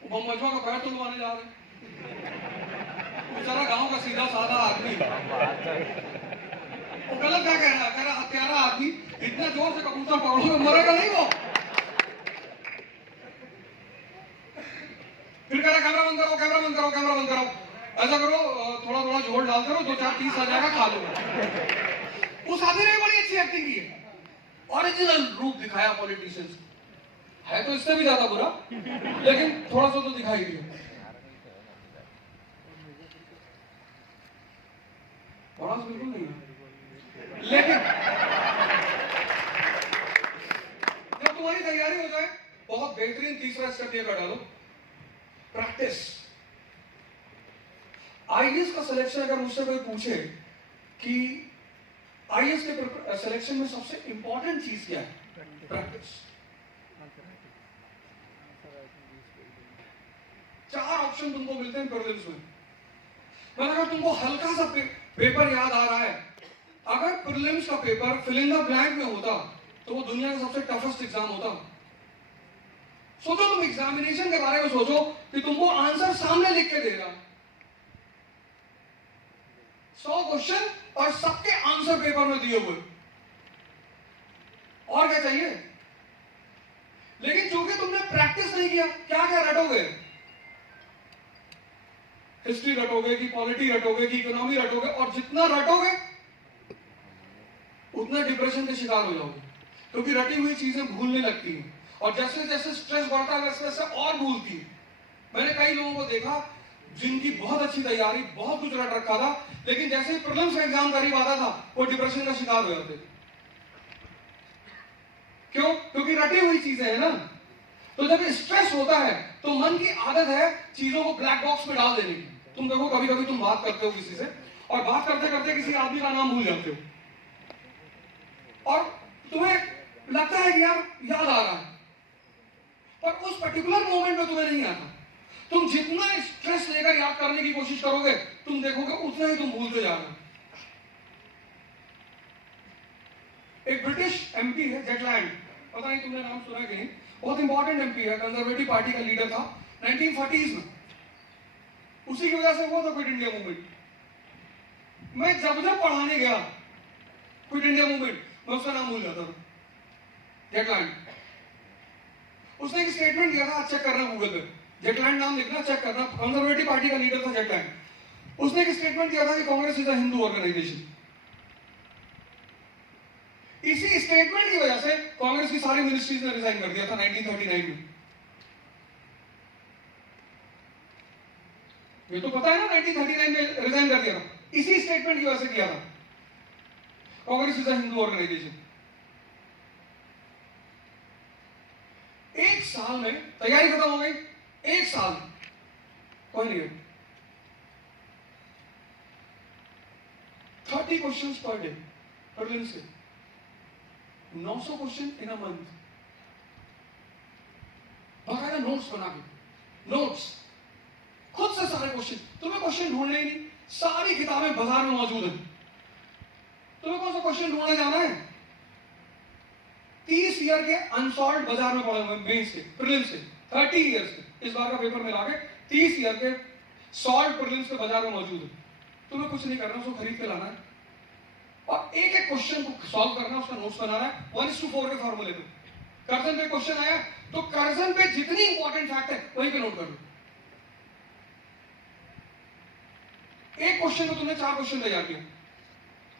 वो बमबचवा का पैर तुड़वाने जा रहे हैं, बेचारा गांव का सीधा साधा आदमी, वो गलत क्या कह रहा हत्यारा आदमी, इतना जोर से कबूतर पकड़ोगे मरेगा नहीं वो। फिर कह रहा कैमरा बंद करो, कैमरा बंद करो, कैमरा बंद करो, ऐसा करो थोड़ा थोड़ा झोल डाल करो, 2-4-30 आ जाएगा, खा लो। उस आदमी ने बड़ी अच्छी एक्टिंग की है, ओरिजिनल रूप दिखाया पॉलिटिशियंस। है तो इससे भी ज्यादा बुरा, लेकिन थोड़ा सा तो दिखाई दिया। बड़ा बिल्कुल नहीं है, लेकिन जब तुम्हारी तैयारी हो जाए, बहुत बेहतरीन तीसरा स्टेप ये कर डालो, प्रैक्टिस। आईएएस का सिलेक्शन अगर मुझसे कोई पूछे कि आईएएस के सिलेक्शन में सबसे इंपॉर्टेंट चीज क्या है, प्रैक्टिस। 4 ऑप्शन तुमको मिलते हैं प्रीलिम्स में। मतलब अगर तुमको हल्का सा पेपर याद आ रहा है, अगर प्रीलिम्स का paper fill in the blank में होता तो वो दुनिया का सबसे टफेस्ट एग्जाम होता। सोचो, तुम एग्जामिनेशन के बारे में सोचो कि तुमको आंसर सामने लिख के देगा, 100 क्वेश्चन और सबके आंसर पेपर में दिए हुए, और क्या चाहिए। लेकिन चूंकि तुमने प्रैक्टिस नहीं किया, क्या क्या रटोगे, हिस्ट्री रटोगे कि पॉलिटी रटोगे कि इकोनॉमी रटोगे, और जितना रटोगे उतना डिप्रेशन के शिकार हो जाओगे, क्योंकि रटी हुई चीजें भूलने लगती हैं, और जैसे जैसे स्ट्रेस बढ़ता है वैसे वैसे और भूलती है। मैंने कई लोगों को देखा जिनकी बहुत अच्छी तैयारी, बहुत कुछ रट रखा था, लेकिन जैसे ही प्रीलिम्स का एग्जाम करीब आता था वो डिप्रेशन का शिकार हो जाते थे। क्यों? क्योंकि रटी हुई चीजें है ना। तो जब स्ट्रेस होता है तो मन की आदत है चीजों को ब्लैक बॉक्स में डाल देने की। तुम देखो, कभी कभी तुम बात करते हो किसी से और बात करते करते किसी आदमी का नाम भूल जाते हो, और तुम्हें लगता है कि यार याद आ रहा है, पर उस पर्टिकुलर मोमेंट में तुम्हें नहीं आता। तुम जितना स्ट्रेस लेकर याद करने की कोशिश करोगे, तुम देखोगे उतना ही तुम भूलते जा रहे हो। एक ब्रिटिश एमपी है जेटलैंड, पता नहीं तुमने नाम सुना कि नहीं, बहुत इंपॉर्टेंट एमपी है, कंजर्वेटिव पार्टी का लीडर था 1940s में। उसी की वजह से हुआ था क्विट इंडिया मूवमेंट। मैं जब जब पढ़ाने गया क्विट इंडिया मूवमेंट, मैं उसका नाम भूल जाता था, जेटलैंड। उसने एक स्टेटमेंट दिया था, चेक करना गूगल पे, जेटलैंड नाम लिखना, चेक करना, कंजर्वेटिव पार्टी का लीडर था जेटलैंड। उसने एक स्टेटमेंट दिया था कि Congress is a Hindu organisation. इसी स्टेटमेंट की वजह से कांग्रेस की सारी मिनिस्ट्रीज ने रिजाइन कर दिया था 1939 में। ये तो पता है ना, 1939 में रिजाइन कर दिया था, इसी स्टेटमेंट की वजह से किया था, Congress is a Hindu organisation. एक साल में तैयारी खत्म हो गई, एक साल कोई नहीं है। 30 क्वेश्चंस पर डे प्रीलिम्स के, 900 क्वेश्चन इन अ मंथ, बाकायदा नोट्स बना के, नोट्स खुद से सारे क्वेश्चन। तुम्हें क्वेश्चन ढूंढने ही नहीं, सारी किताबें बाजार में मौजूद हैं, तुम्हें कौन सा क्वेश्चन ढूंढने जाना है। 30 ईयर के अनसॉल्व बाजार में पड़े हुए, मेंस के, प्रीलिम्स के, 30 ईयर्स के, इस बार का पेपर मिला के 30 ईयर के सॉल्व प्रीलिम्स के बाजार में मौजूद है। तुम्हें कुछ नहीं करना, उसको खरीद के लाना है और एक एक क्वेश्चन को सॉल्व करना, उसका नोट्स बनाना है 1:4 के फॉर्मूले पे। कर्जन पे क्वेश्चन आया तो कर्जन पे जितनी इंपॉर्टेंट फैक्ट है वहीं पे नोट कर लो। एक क्वेश्चन में तुमने 4 क्वेश्चन तैयार किया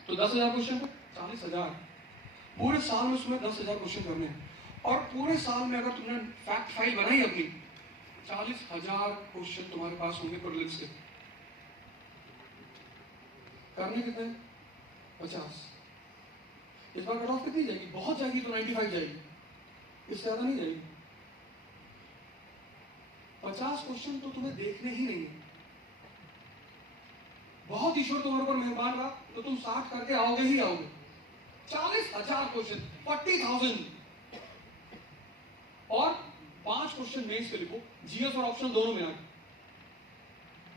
तो 10,000 क्वेश्चन पे 40,000। पूरे साल में उसमें 10,000 क्वेश्चन करने हैं, और पूरे साल में अगर तुमने फैक्ट फाइल बनाई अपनी, 40,000 क्वेश्चन तुम्हारे पास होंगे प्रीलिम्स के। करने कितने? 50। इस बार कट ऑफ कितनी जाएगी? बहुत जाएगी तो 95 जाएगी, इससे ज्यादा नहीं जाएगी। 50 क्वेश्चन तो तुम्हें देखने ही नहीं है। बहुत ईश्वर तुम्हारे ऊपर मेहरबान रहा तो तुम 60 करके आओगे ही आओगे। 40,000 क्वेश्चन, 40,000, और 5 क्वेश्चन मेंस के लिखो, जीएस और ऑप्शन दोनों में आए।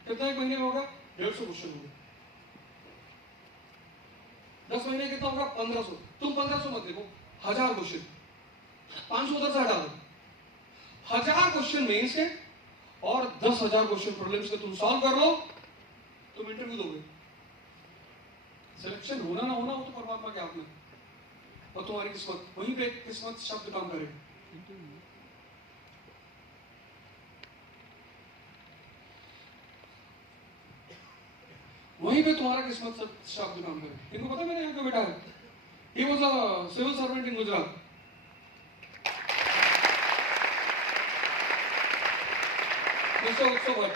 कितना एक महीने में होगा? 150 क्वेश्चन होंगे। 10 महीने कितना होगा? 1500। तुम 1500 मत देखो, 1000 क्वेश्चन, 500 उधर से हटा दो। 1000 क्वेश्चन मेंस के और 10,000 क्वेश्चन प्रॉब्लम्स के तुम सॉल्व कर लो, तुम इंटरव्यू दोगे। सिलेक्शन होना ना होना वो तो परमात्मा के हाथ में, और तुम्हारी किस्मत, वहीं पे किस्मत शब्द काम करे। वहीं पे तुम्हारा किस्मत शब्द काम करे। इनको पता मैंने यहाँ क्यों बैठा है? He was a civil servant in Gujarat. Mr. Utsav Bhatt.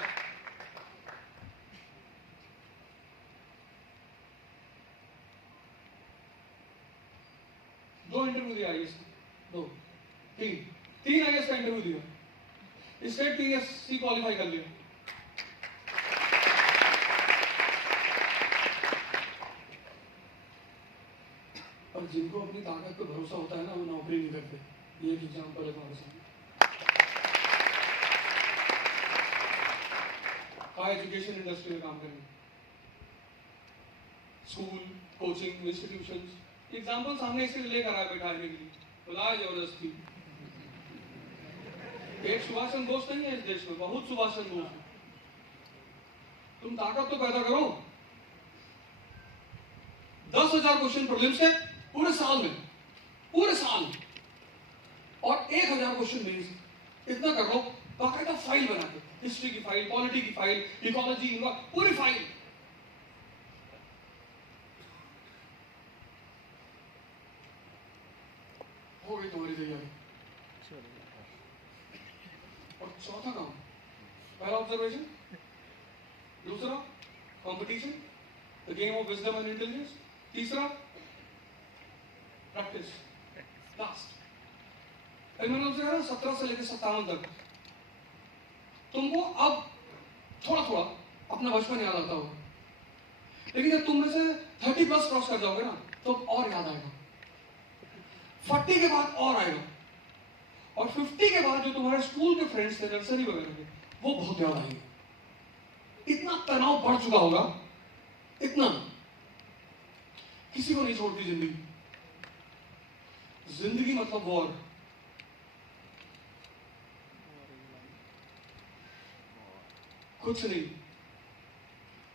दो इंटरव्यू दिया आईएएस, दो तीन आईएएस का इंटरव्यू दिया, स्टेट पीएससी क्वालिफाई कर लिया। और जिनको अपनी ताकत पे भरोसा होता है ना, वो नौकरी नहीं करते। ये एक एग्जाम्पल है तुम्हारे सामने। हाई एजुकेशन इंडस्ट्री में काम करेंगे, स्कूल, कोचिंग इंस्टीट्यूशंस, एग्जाम्पल सामने इसलिए लेकर आया बैठाने के लिए, बुलाया जबरदस्ती। एक सुभाष चंद्र बोस नहीं है इस देश में, बहुत सुभाष चंद्र बोस है। तुम ताकत तो पैदा करो। 10,000 क्वेश्चन प्रॉब्लम्स है पूरे साल में, पूरे साल, और 1,000 क्वेश्चन मेंस, इतना कर लो बाकायदा फाइल बना के, हिस्ट्री की फाइल, पॉलिटी की फाइल, इकोलॉजी, पूरी फाइल। हो गई तुम्हारी तैयारी। और चौथा काम, पहला ऑब्जर्वेशन, दूसरा competition, the game of wisdom and intelligence, तीसरा प्रैक्टिस, लास्ट। मैंने उनसे कहा 17 से लेकर 57 तक तुमको अब थोड़ा थोड़ा अपना बचपन याद आता होगा, लेकिन जब तुम में से 30+ क्रॉस कर जाओगे ना, तो और याद आएगा। 40 के बाद और आएगा, और 50 के बाद जो तुम्हारे स्कूल के फ्रेंड्स थे, नर्सरी वगैरह के, वो बहुत याद आएंगे। इतना तनाव बढ़ चुका होगा, इतना, किसी को नहीं छोड़ती जिंदगी। जिंदगी मतलब वॉर। कुछ नहीं,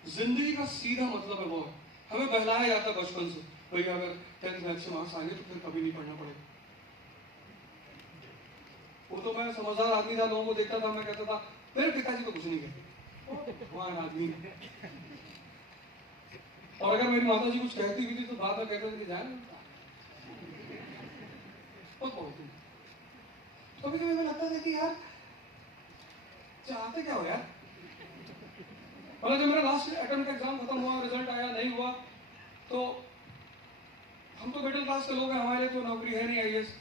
जिंदगी का सीधा मतलब है वॉर। हमें बहलाया जाता है बचपन से, भैया अगर 10th में अच्छे मार्क्स आएंगे तो फिर कभी नहीं पढ़ना पड़ेगा। वो तो मैं समझदार आदमी था, लोगों को देखता था, मैं कहता था मेरे पिताजी को कुछ नहीं कहते, भगवान आदमी। और अगर मेरी माता जी कुछ कहती भी थी तो बाद में कहते थे कि जाए कभी कभी मैं लगता था कि यार चाहते क्या हो यार। मतलब जब मेरा लास्ट अटेम्प्ट एग्जाम खत्म हुआ, रिजल्ट आया, नहीं हुआ, तो हम तो मिडिल क्लास के लोग हैं, हमारे लिए तो नौकरी है नहीं आईएएस,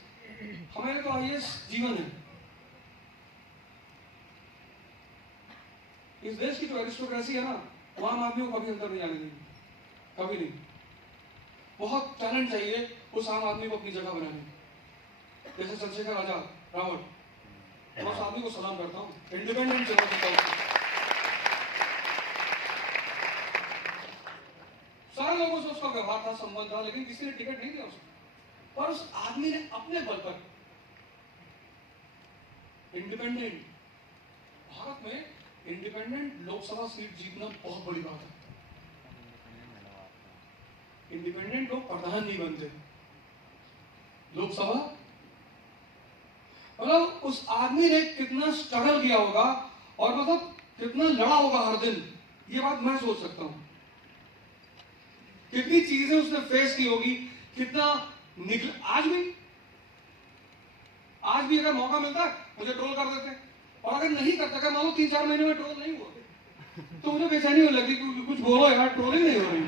हमारे लिए तो आईएएस जीवन है। इस देश की जो एरिस्टोक्रेसी है ना, वो आम आदमी को कभी अंदर नहीं आने देगी, कभी नहीं। बहुत टैलेंट चाहिए उस आम आदमी को अपनी जगह बनाने। जैसे चंद्रशेखर आजाद, रावण, मैं उस आदमी को सलाम करता हूँ, इंडिपेंडेंट चला सकता हूँ। सारे लोगों से उसका व्यवहार था, संबंध था, लेकिन किसी ने टिकट नहीं दिया उसको। पर उस आदमी ने अपने बल पर इंडिपेंडेंट, भारत में इंडिपेंडेंट लोकसभा सीट जीतना बहुत बड़ी बात है। इंडिपेंडेंट लोग प्रधान नहीं बनते लोकसभा। मतलब उस आदमी ने कितना स्ट्रगल किया होगा, और मतलब कितना लड़ा होगा हर दिन, ये बात मैं सोच सकता हूं। कितनी चीजें उसने फेस की होगी, कितना आज भी अगर मौका मिलता है मुझे ट्रोल कर देते, और अगर नहीं करता, अगर मान लो 3-4 महीने में ट्रोल नहीं हुआ तो मुझे बेचैनी होने लगती कि कुछ बोलो यार, ट्रोलिंग नहीं हो रही।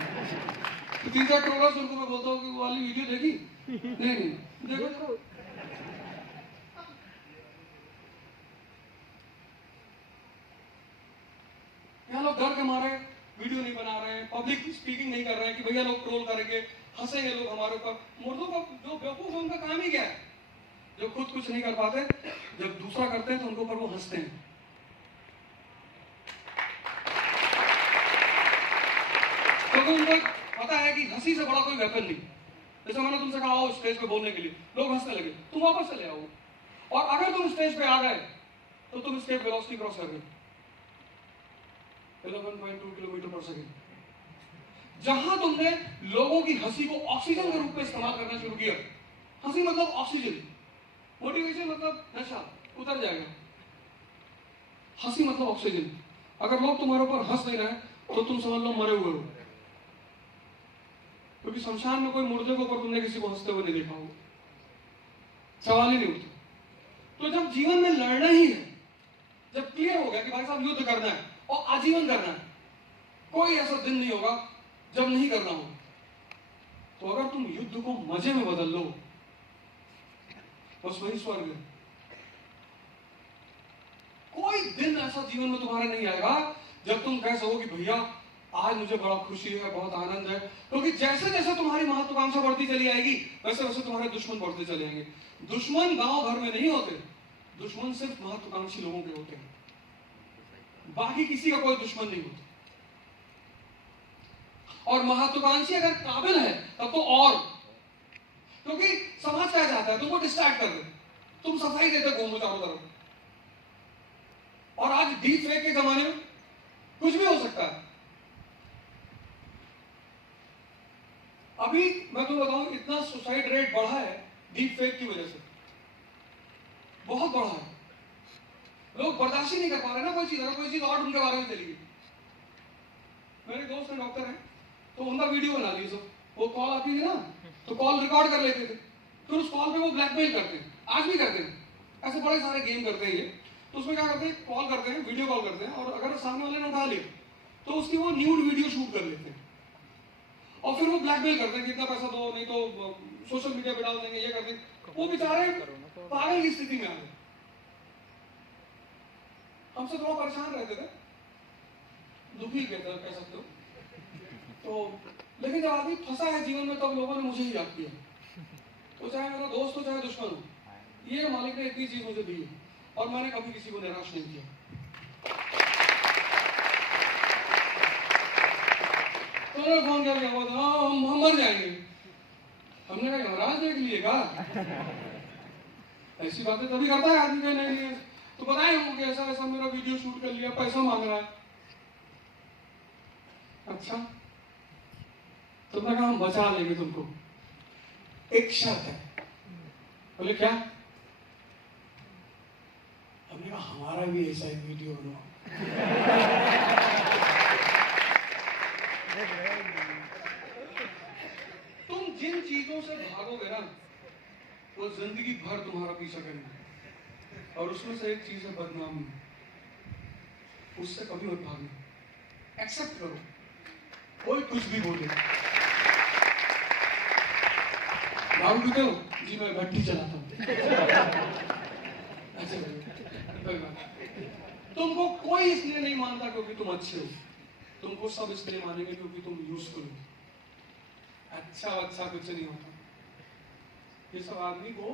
तो 3-4 ट्रोलर्स उनको मैं बोलता हूँ कि वो वाली वीडियो देखी? नहीं देखो। यहाँ लोग डर के मारे वीडियो नहीं बना रहे हैं, पब्लिक स्पीकिंग नहीं कर रहे हैं कि भैया लोग ट्रोल करेंगे, हंसेंगे लोग हमारे ऊपर। मुर्दों का जो बेवकूफ है उनका काम ही क्या है? जो खुद कुछ नहीं कर पाते, जब दूसरा करते हैं तो उनके ऊपर वो हंसते हैं। क्योंकि उनको पता है कि हंसी से बड़ा कोई वेपन नहीं। जैसे मैंने तुमसे कहा आओ स्टेज पे बोलने के लिए, लोग हंसने लगे, तुम वापस चले आओ, और अगर तुम स्टेज पे आ गए तो तुम स्टेज वेलोसिटी क्रॉस कर गए। 11.2 किलोमीटर पर सेकेंड। जहां तुमने लोगों की हंसी को ऑक्सीजन के रूप में इस्तेमाल करना शुरू किया, हंसी मतलब ऑक्सीजन, मोटिवेशन मतलब नशा, उतर जाएगा। हंसी मतलब ऑक्सीजन। अगर लोग तुम्हारे ऊपर हंस नहीं रहे तो तुम समझ लो मरे हुए हो, क्योंकि शमशान में कोई मुर्दे के ऊपर तुमने किसी को हंसते हुए नहीं देखा होगा, सवाल ही नहीं उठता। तो जब जीवन में लड़ना ही है, जब क्लियर हो गया कि भाई साहब युद्ध करना है और आजीवन करना है, कोई ऐसा दिन नहीं होगा जब नहीं करना हो, तो अगर तुम युद्ध को मजे में बदल लो, बस वही स्वर्ग है। कोई दिन ऐसा जीवन में तुम्हारे नहीं आएगा जब तुम कह सको कि भैया आज मुझे बड़ा खुशी है, बहुत आनंद है, क्योंकि जैसे जैसे तुम्हारी महत्वाकांक्षा बढ़ती चली आएगी वैसे वैसे तुम्हारे दुश्मन बढ़ते चले जाएंगे। दुश्मन गांव भर में नहीं होते, दुश्मन सिर्फ महत्वाकांक्षी लोगों के होते हैं, बाकी किसी का कोई दुश्मन नहीं होता। और महत्वाकांक्षी अगर काबिल है तब तो और, क्योंकि समाज क्या चाहता है, तुमको डिस्ट्रैक्ट कर दे, तुम सफाई देते घूमो चारों तरफ। और आज डीप फेक के जमाने में कुछ भी हो सकता है। अभी मैं तुम्हें बताऊं, इतना सुसाइड रेट बढ़ा है डीप फेक की वजह से, बहुत बढ़ा है। लोग बर्दाश्त ही नहीं कर पा रहे ना कोई चीज, अगर कोई चीज और उनके बारे में चली गई। मेरे दोस्त हैं डॉक्टर हैं, तो उनका वीडियो बना लिया सब, वो कॉल आती थी ना तो कॉल रिकॉर्ड कर लेते थे, फिर उस कॉल पे वो ब्लैकमेल करते हैं, आज भी करते हैं, ऐसे बड़े सारे गेम करते हैं ये। तो उसमें क्या करते हैं, कॉल करते हैं, वीडियो कॉल करते हैं, और अगर सामने वाले ने उठा लिया तो उसकी वो न्यूड वीडियो शूट कर लेते हैं, और फिर वो ब्लैकमेल करते हैं कि इतना पैसा दो, नहीं तो सोशल मीडिया पे डाल देंगे, ये कर देंगे। वो बेचारे पागल की स्थिति में आ गए। हमसे थोड़ा परेशान रहते थे, दुखी कह सकते हो। तो लेकिन जब आदमी फंसा है जीवन में, तब लोगों ने मुझे ही याद किया, तो चाहे मेरा दोस्त हो चाहे दुश्मन हो, ये मालिक ने इतनी चीज मुझे दी है, और मैंने कभी किसी को निराश नहीं किया। तो उन्होंने फोन किया, बोला हम मर जाएंगे। हमने कहा यमराज देख लिएगा, ऐसी बातें तभी करता है आदमी, कहीं नहीं है तो बताए होंगे कि ऐसा ऐसा मेरा वीडियो शूट कर लिया, पैसा मांग रहा है। अच्छा, तुमने कहा हम बचा लेंगे तुमको, एक शर्त है। बोले क्या? हमने कहा हमारा भी ऐसा एक वीडियो बनाओ। तुम जिन चीजों से भागोगे ना, वो जिंदगी भर तुम्हारा पीछा करेंगे, और उसमें से एक चीज है बदनामी। उससे कभी मत भागना, एक्सेप्ट करो, कोई कुछ भी बोले। दारू पीते हो? जी मैं भट्टी चलाता हूँ। अच्छा, तुमको कोई इसलिए नहीं मानता क्योंकि तुम अच्छे हो, तुमको सब इसलिए मानेंगे क्योंकि तुम यूजफुल हो। अच्छा कुछ नहीं होता। ये सब आदमी को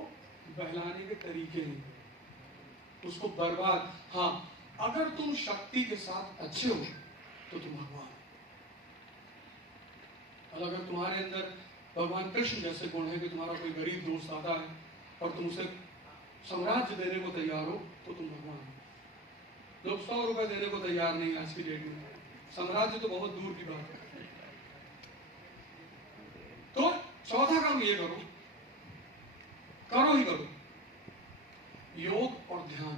बहलाने के तरीके हैं, उसको बर्बाद। हाँ, अगर तुम शक्ति के साथ अच्छे हो तो तुम भगवान हो, और अगर तुम्हारे अंदर भगवान कृष्ण जैसे गुण है कि तुम्हारा कोई गरीब दोस्त आता है और तुम उसे साम्राज्य देने को तैयार हो तो तुम भगवान हो। लोग 100 रुपए देने को तैयार नहीं आज की डेट में, साम्राज्य तो बहुत दूर की बात है। तो चौथा काम ये करो, करो ही करो, योग और ध्यान।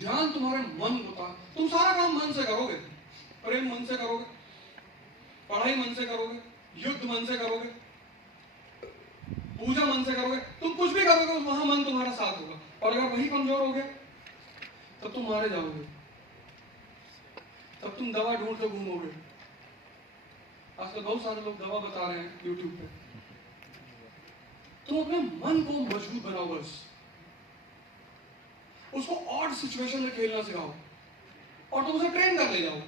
ध्यान तुम्हारे मन होता, तुम सारा काम मन से करोगे, प्रेम मन से करोगे, पढ़ाई मन से करोगे, युद्ध मन से करोगे, पूजा मन से करोगे, तुम कुछ भी करोगे वहां मन तुम्हारा साथ होगा। और अगर वही कमजोर हो गए तब तुम मारे जाओगे, तब तुम दवा ढूंढते घूमोगे। आजकल बहुत सारे लोग दवा बता रहे हैं यूट्यूब पे। तुम अपने मन को मजबूत बनाओ, बस उसको ऑड सिचुएशन में खेलना सिखाओ और तुम उसे ट्रेन कर ले जाओ।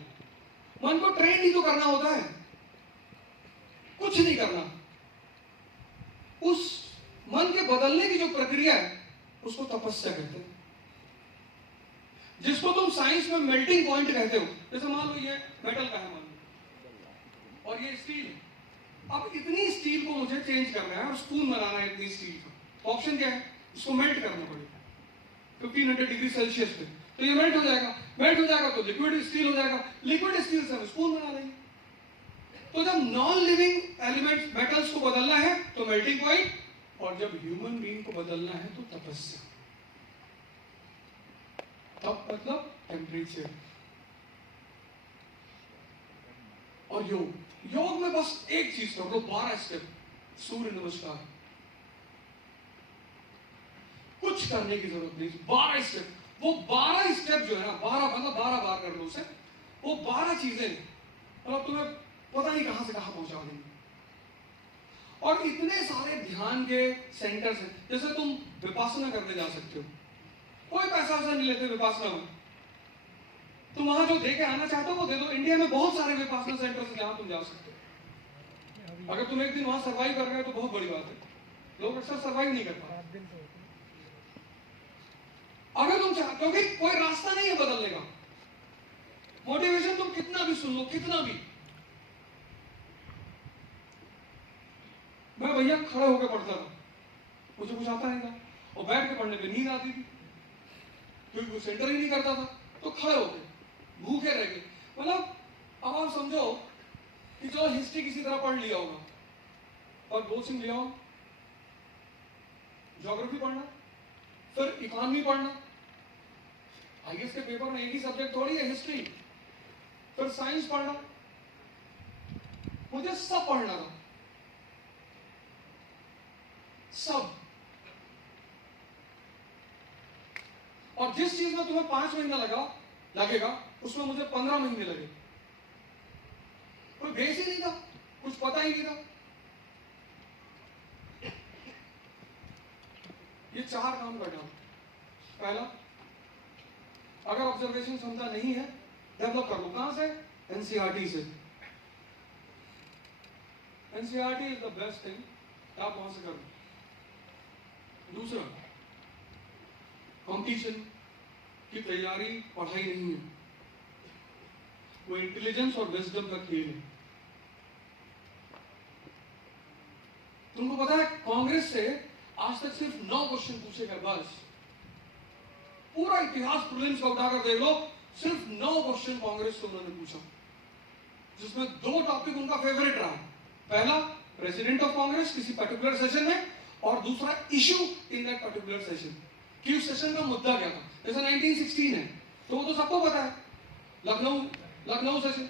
मन को ट्रेन ही तो करना होता है, कुछ नहीं करना। उस मन के बदलने की जो प्रक्रिया है उसको तपस्या कहते हैं, जिसको तुम साइंस में मेल्टिंग पॉइंट कहते हो। जैसे मान लो ये मेटल का है, मान लो, और ये स्टील है। अब इतनी स्टील को मुझे चेंज करना है और स्पून बनाना है इतनी स्टील का, ऑप्शन क्या है? इसको मेल्ट करना पड़ेगा 1500 डिग्री सेल्सियस पे, तो ये मेल्ट हो जाएगा। मेल्ट हो जाएगा तो लिक्विड स्टील हो जाएगा, लिक्विड स्टील से हम स्पून बना लेंगे। तो जब नॉन लिविंग एलिमेंट्स मेटल्स को बदलना है तो मेल्टिंग पॉइंट, और जब ह्यूमन बीइंग को बदलना है तो तपस्या। तप मतलब टेम्परेचर। और योग में बस एक चीज कर लो, 12 स्टेप, सूर्य नमस्कार, कुछ करने की जरूरत नहीं, 12 स्टेप। वो 12 स्टेप जो है ना, 12 मतलब 12 बार कर लो उसे, वो 12 चीजें मतलब तुम्हें पता नहीं कहां से कहां पहुंचा देंगे। और इतने सारे ध्यान के सेंटर्स हैं, जैसे तुम विपासना करने जा सकते हो, कोई पैसा वैसा नहीं लेते विपासना में, तुम वहां जो दे के आना चाहते हो वो दे दो। इंडिया में बहुत सारे विपासना सेंटर्स हैं जहां तुम जा सकते हो। अगर तुम एक दिन वहां सर्वाइव कर रहे हो तो बहुत बड़ी बात है, लोग अक्सर सर्वाइव नहीं कर पाते। अगर तुम चाहते हो, क्योंकि कोई रास्ता नहीं है बदलने का, मोटिवेशन तुम कितना भी सुन लो, कितना भी। मैं भैया खड़े होकर पढ़ता था, मुझे कुछ आता नहीं था, और बैठ के पढ़ने पे नींद आती थी क्योंकि कुछ सेंटर ही नहीं करता था। तो खड़े होके भूखे रह गए। मतलब अब आप समझो कि जो हिस्ट्री किसी तरह पढ़ लिया होगा, और दो सिंह लिया हो, ज्योग्राफी पढ़ना, फिर इकोनॉमी पढ़ना, आईएएस के पेपर में एक ही सब्जेक्ट थोड़ी है हिस्ट्री, फिर साइंस पढ़ना, मुझे सब पढ़ना था, सब। और जिस चीज में तुम्हें 5 महीना लगेगा उसमें मुझे 15 महीने लगे। कोई बेस ही नहीं था, कुछ पता ही नहीं था। ये 4 काम करना। पहला, अगर ऑब्जर्वेशन क्षमता नहीं है, डेवलप कर लो। कहां से? एनसीईआरटी से। NCERT is the best thing, आप वहां से कर लो। दूसरा, कंपटीशन की तैयारी पढ़ाई नहीं है, वो इंटेलिजेंस और विजडम का खेल है। तुमको पता है कांग्रेस से आज तक सिर्फ 9 क्वेश्चन पूछे गए, बस। पूरा इतिहास प्रीलिम्स का उठाकर देख लो, सिर्फ 9 क्वेश्चन कांग्रेस से उन्होंने पूछा, जिसमें 2 टॉपिक उनका फेवरेट रहा। पहला, प्रेसिडेंट ऑफ कांग्रेस किसी पर्टिकुलर सेशन में, और दूसरा, issue in that particular session, कि उस सेशन का मुद्दा क्या था। जैसे 1916 है तो वो तो सबको पता है, Lucknow session,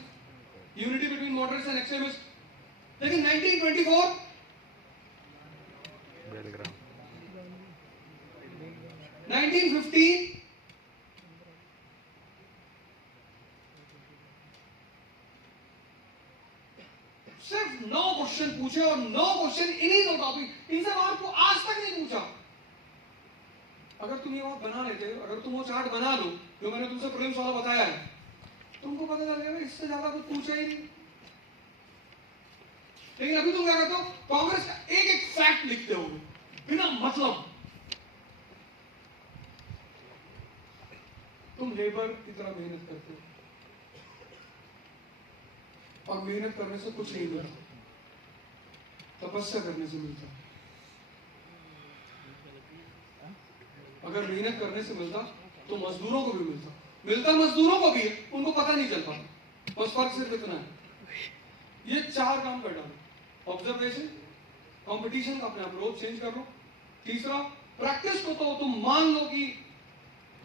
unity between moderates and extremist. लेकिन 1924 1915 सिर्फ 9 क्वेश्चन पूछे, और 9 क्वेश्चन इन्हीं 2 टॉपिक, इनसे बाहर को आज तक नहीं पूछा। अगर तुम ये बात बना लेते, अगर तुम वो चार्ट बना लो जो मैंने तुमसे प्रीलिम्स वाला बताया है, तुमको पता चल जाएगा इससे ज्यादा कुछ पूछा ही नहीं। लेकिन अभी तुम क्या करते हो, कांग्रेस का एक एक फैक्ट लिखते हो बिना मतलब। तुम लेबर की तरह मेहनत करते हो, और मेहनत करने से कुछ नहीं मिलता, तपस्या करने से मिलता। अगर मेहनत करने से मिलता तो मजदूरों को भी मिलता मजदूरों को भी है, उनको पता नहीं चल पाता। बस फर्क सिर्फ इतना है। ये 4 काम कर डालो। ऑब्जर्वेशन, कंपटीशन का अपने अप्रोच चेंज कर लो। तीसरा, प्रैक्टिस को तो तुम मान लो कि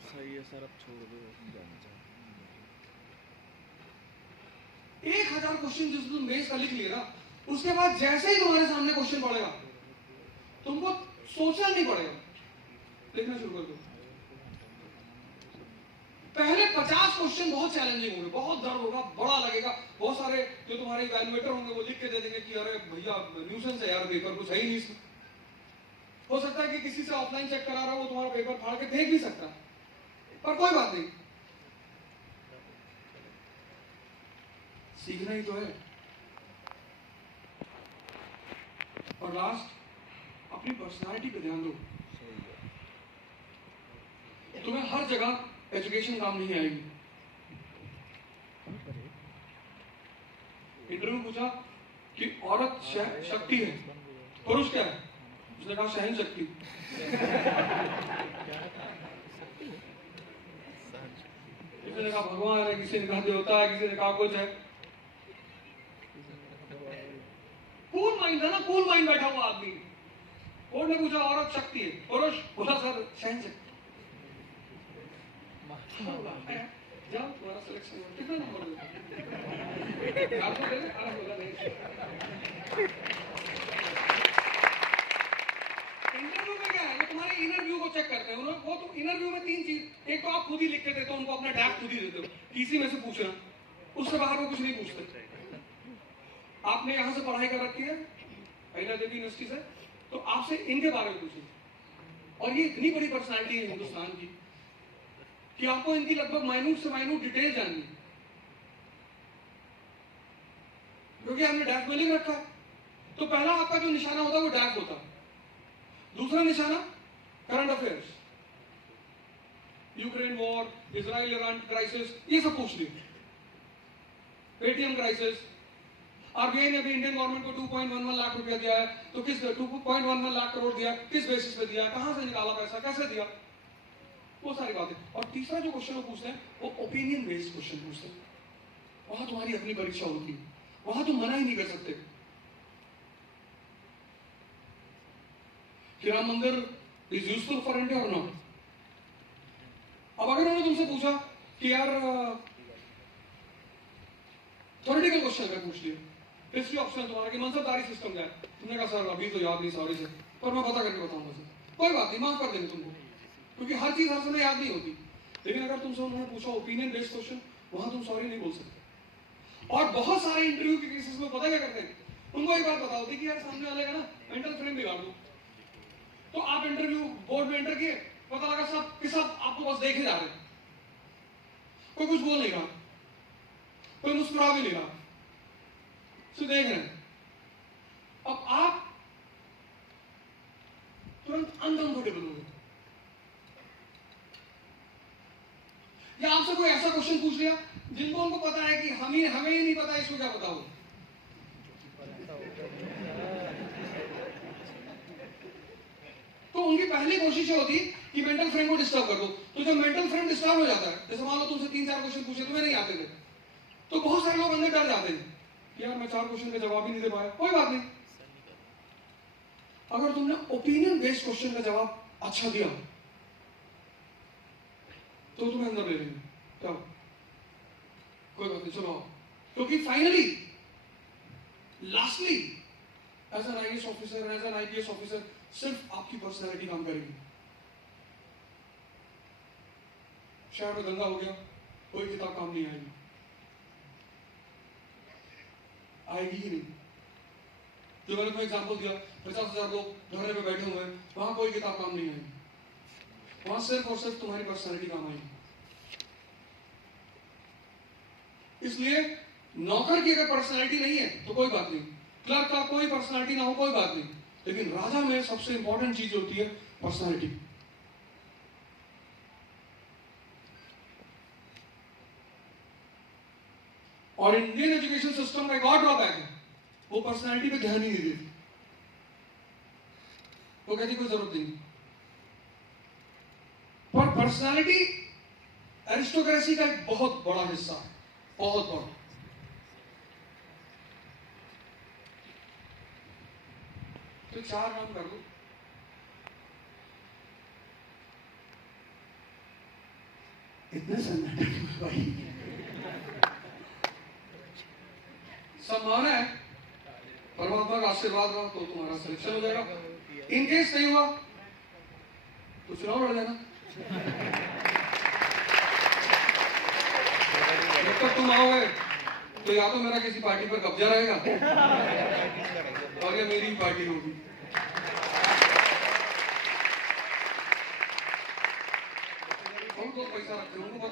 सही है सर, अब छोड़ दो। 1000 क्वेश्चन जिस तुम बेस का लिख लिया ना, उसके बाद जैसे ही तुम्हारे सामने क्वेश्चन पड़ेगा, तुमको सोचना नहीं पड़ेगा, लिखना शुरू कर दो। पहले 50 क्वेश्चन बहुत चैलेंजिंग होंगे, बहुत दर्द होगा, बड़ा लगेगा, बहुत सारे जो तुम्हारे इवैल्यूएटर होंगे वो लिख के दे देंगे कि अरे भैया न्यूसेंस है यार, पेपर कुछ है ही नहीं इसमें। हो सकता है कि किसी से ऑफलाइन चेक करा रहा हो, वो तुम्हारा पेपर फाड़ के फेंक भी सकता है, पर कोई बात नहीं, सीखना ही तो है। और लास्ट, अपनी पर्सनालिटी पे ध्यान दो। तुम्हें हर जगह एजुकेशन काम नहीं आएगी। इंटरव्यू पूछा कि औरत शक्ति है, पुरुष क्या है? उसने कहा सहन शक्ति। किसी ने कहा भगवान है, किसी ने कहा देवता है, किसी ने कहा कुछ है। कूल माइंड है ना, कूल माइंड बैठा हुआ आदमी। कोर्ट ने पूछा औरत शक्ति है, पुरुष बोला सर सहन शक्ति। जाओ तुम्हारा सिलेक्शन हुआ, कितना नंबर दो? 400 दे दे, बोला नहीं। इंटरव्यू में क्या है, वो तुम्हारे इनर व्यू को चेक करते हैं। उन्होंने वो तुम इंटरव्यू में 3 चीज, एक तो आप खुद ही लिख के देते हो उनको, अपना डैप खुद ही देते हो, किसी में से पूछना, उससे बाहर वो कुछ नहीं पूछते। आपने यहाँ से पढ़ाई कर रखी है अहिला देवी यूनिवर्सिटी से, तो आपसे इनके बारे में पूछें। और ये इतनी बड़ी पर्सनालिटी है हिंदुस्तान की कि आपको इनकी लगभग माइन्यूट से माइन्यूट डिटेल जाननी है, क्योंकि हमने डैश में लिख रखा है। तो पहला आपका जो निशाना होता है वो डैश होता है। दूसरा निशाना current affairs, Ukraine war, Israel Iran crisis, ये सब पूछ लिया। पेटीएम क्राइसिस, आरबीआई ने अभी इंडियन गवर्नमेंट को 2.11 लाख रुपया दिया है, तो किस 2.11 लाख करोड़ दिया, किस बेसिस पे दिया, कहां से निकाला पैसा, कैसे दिया, वो सारी बातें। और तीसरा जो क्वेश्चन वो पूछते हैं वो ओपिनियन बेस्ड क्वेश्चन पूछते हैं। वहां तुम्हारी अपनी परीक्षा होती है, वहां तुम मना ही नहीं कर सकते कि राम मंदिर इज यूजफुल फॉर इंडिया और नॉट। अब अगर उन्होंने तुमसे पूछा कि यार थ्योरेटिकल क्वेश्चन अगर पूछ लिया, हिस्ट्री ऑप्शन तुम्हारा कि मनसबदारी सिस्टम क्या है, तुमने कहा सर अभी तो याद नहीं सॉरी सर, पर मैं पता करके बताऊंगा सर, कोई बात नहीं, माफ कर देंगे तुमको, क्योंकि हर चीज हर समय याद नहीं होती। लेकिन अगर तुमसे उन्होंने पूछा ओपिनियन बेस्ड क्वेश्चन, वहां तुम सॉरी नहीं बोल सकते। और बहुत सारे इंटरव्यू के केसेस में पता क्या करते हैं, उनको एक बात पता होती है कि यार सामने वाले का ना मेंटल फ्रेम बिगाड़ दो। तो आप इंटरव्यू बोर्ड में एंटर किए, पता लगा सब कि सब आपको बस देखे जा रहे हैं, कोई कुछ बोल नहीं रहा, कोई मुस्कुरा भी नहीं रहा, सिर्फ देख रहे हैं। अब आप तुरंत अनकंफर्टेबल हो गए, या आपसे कोई ऐसा क्वेश्चन पूछ लिया जिनको उनको पता है कि हमें ही नहीं पता इसको क्या पता हो। तो उनकी पहली कोशिश ये होती कि मेंटल फ्रेम को डिस्टर्ब कर दो। तो जब मेंटल फ्रेम डिस्टर्ब हो जाता है, जैसे मान लो तुमसे 3-4 क्वेश्चन पूछे, तुम्हें नहीं आते थे, तो बहुत सारे लोग अंदर डर जाते हैं कि यार मैं 4 क्वेश्चन का जवाब ही नहीं दे पाया। कोई बात नहीं, अगर तुमने ओपिनियन बेस्ड क्वेश्चन का जवाब अच्छा दिया तो तुम्हें अंदर ले लेंगे, क्या कोई बात नहीं, चलो आओ। क्योंकि finally lastly as an IAS officer, as an IPS officer, सिर्फ आपकी पर्सनैलिटी काम करेगी। शहर में दंगा हो गया, कोई किताब काम नहीं आएगी, आएगी ही नहीं। जो मैंने तुम्हें एग्जाम्पल दिया, 50,000 लोग धरने पे बैठे हुए हैं, वहां कोई किताब काम नहीं आएगी, वहां सिर्फ और सिर्फ तुम्हारी पर्सनैलिटी काम आएगी। इसलिए नौकर की अगर पर्सनैलिटी नहीं है तो कोई बात नहीं, क्लर्क का कोई पर्सनैलिटी ना हो कोई बात नहीं, लेकिन राजा में सबसे इंपॉर्टेंट चीज होती है पर्सनैलिटी। और इंडियन एजुकेशन सिस्टम का एक और ड्रॉबैक है, वो पर्सनैलिटी पे ध्यान ही नहीं देती। वो कहती कोई जरूरत नहीं, पर पर्सनैलिटी एरिस्टोक्रेसी का एक बहुत बड़ा हिस्सा है, बहुत बड़ा। तो 4 काम कर लो, इतने सन्नाटे भाई, संभावना है परमात्मा का आशीर्वाद रहा तो तुम्हारा सिलेक्शन हो जाएगा। इन केस नहीं हुआ तो चुनाव लड़ लेना। जब तक तुम आओगे तो या तो मेरा किसी पार्टी पर कब्जा रहेगा और या मेरी पार्टी होगी। हम तो पैसा रखते हैं, उनको पता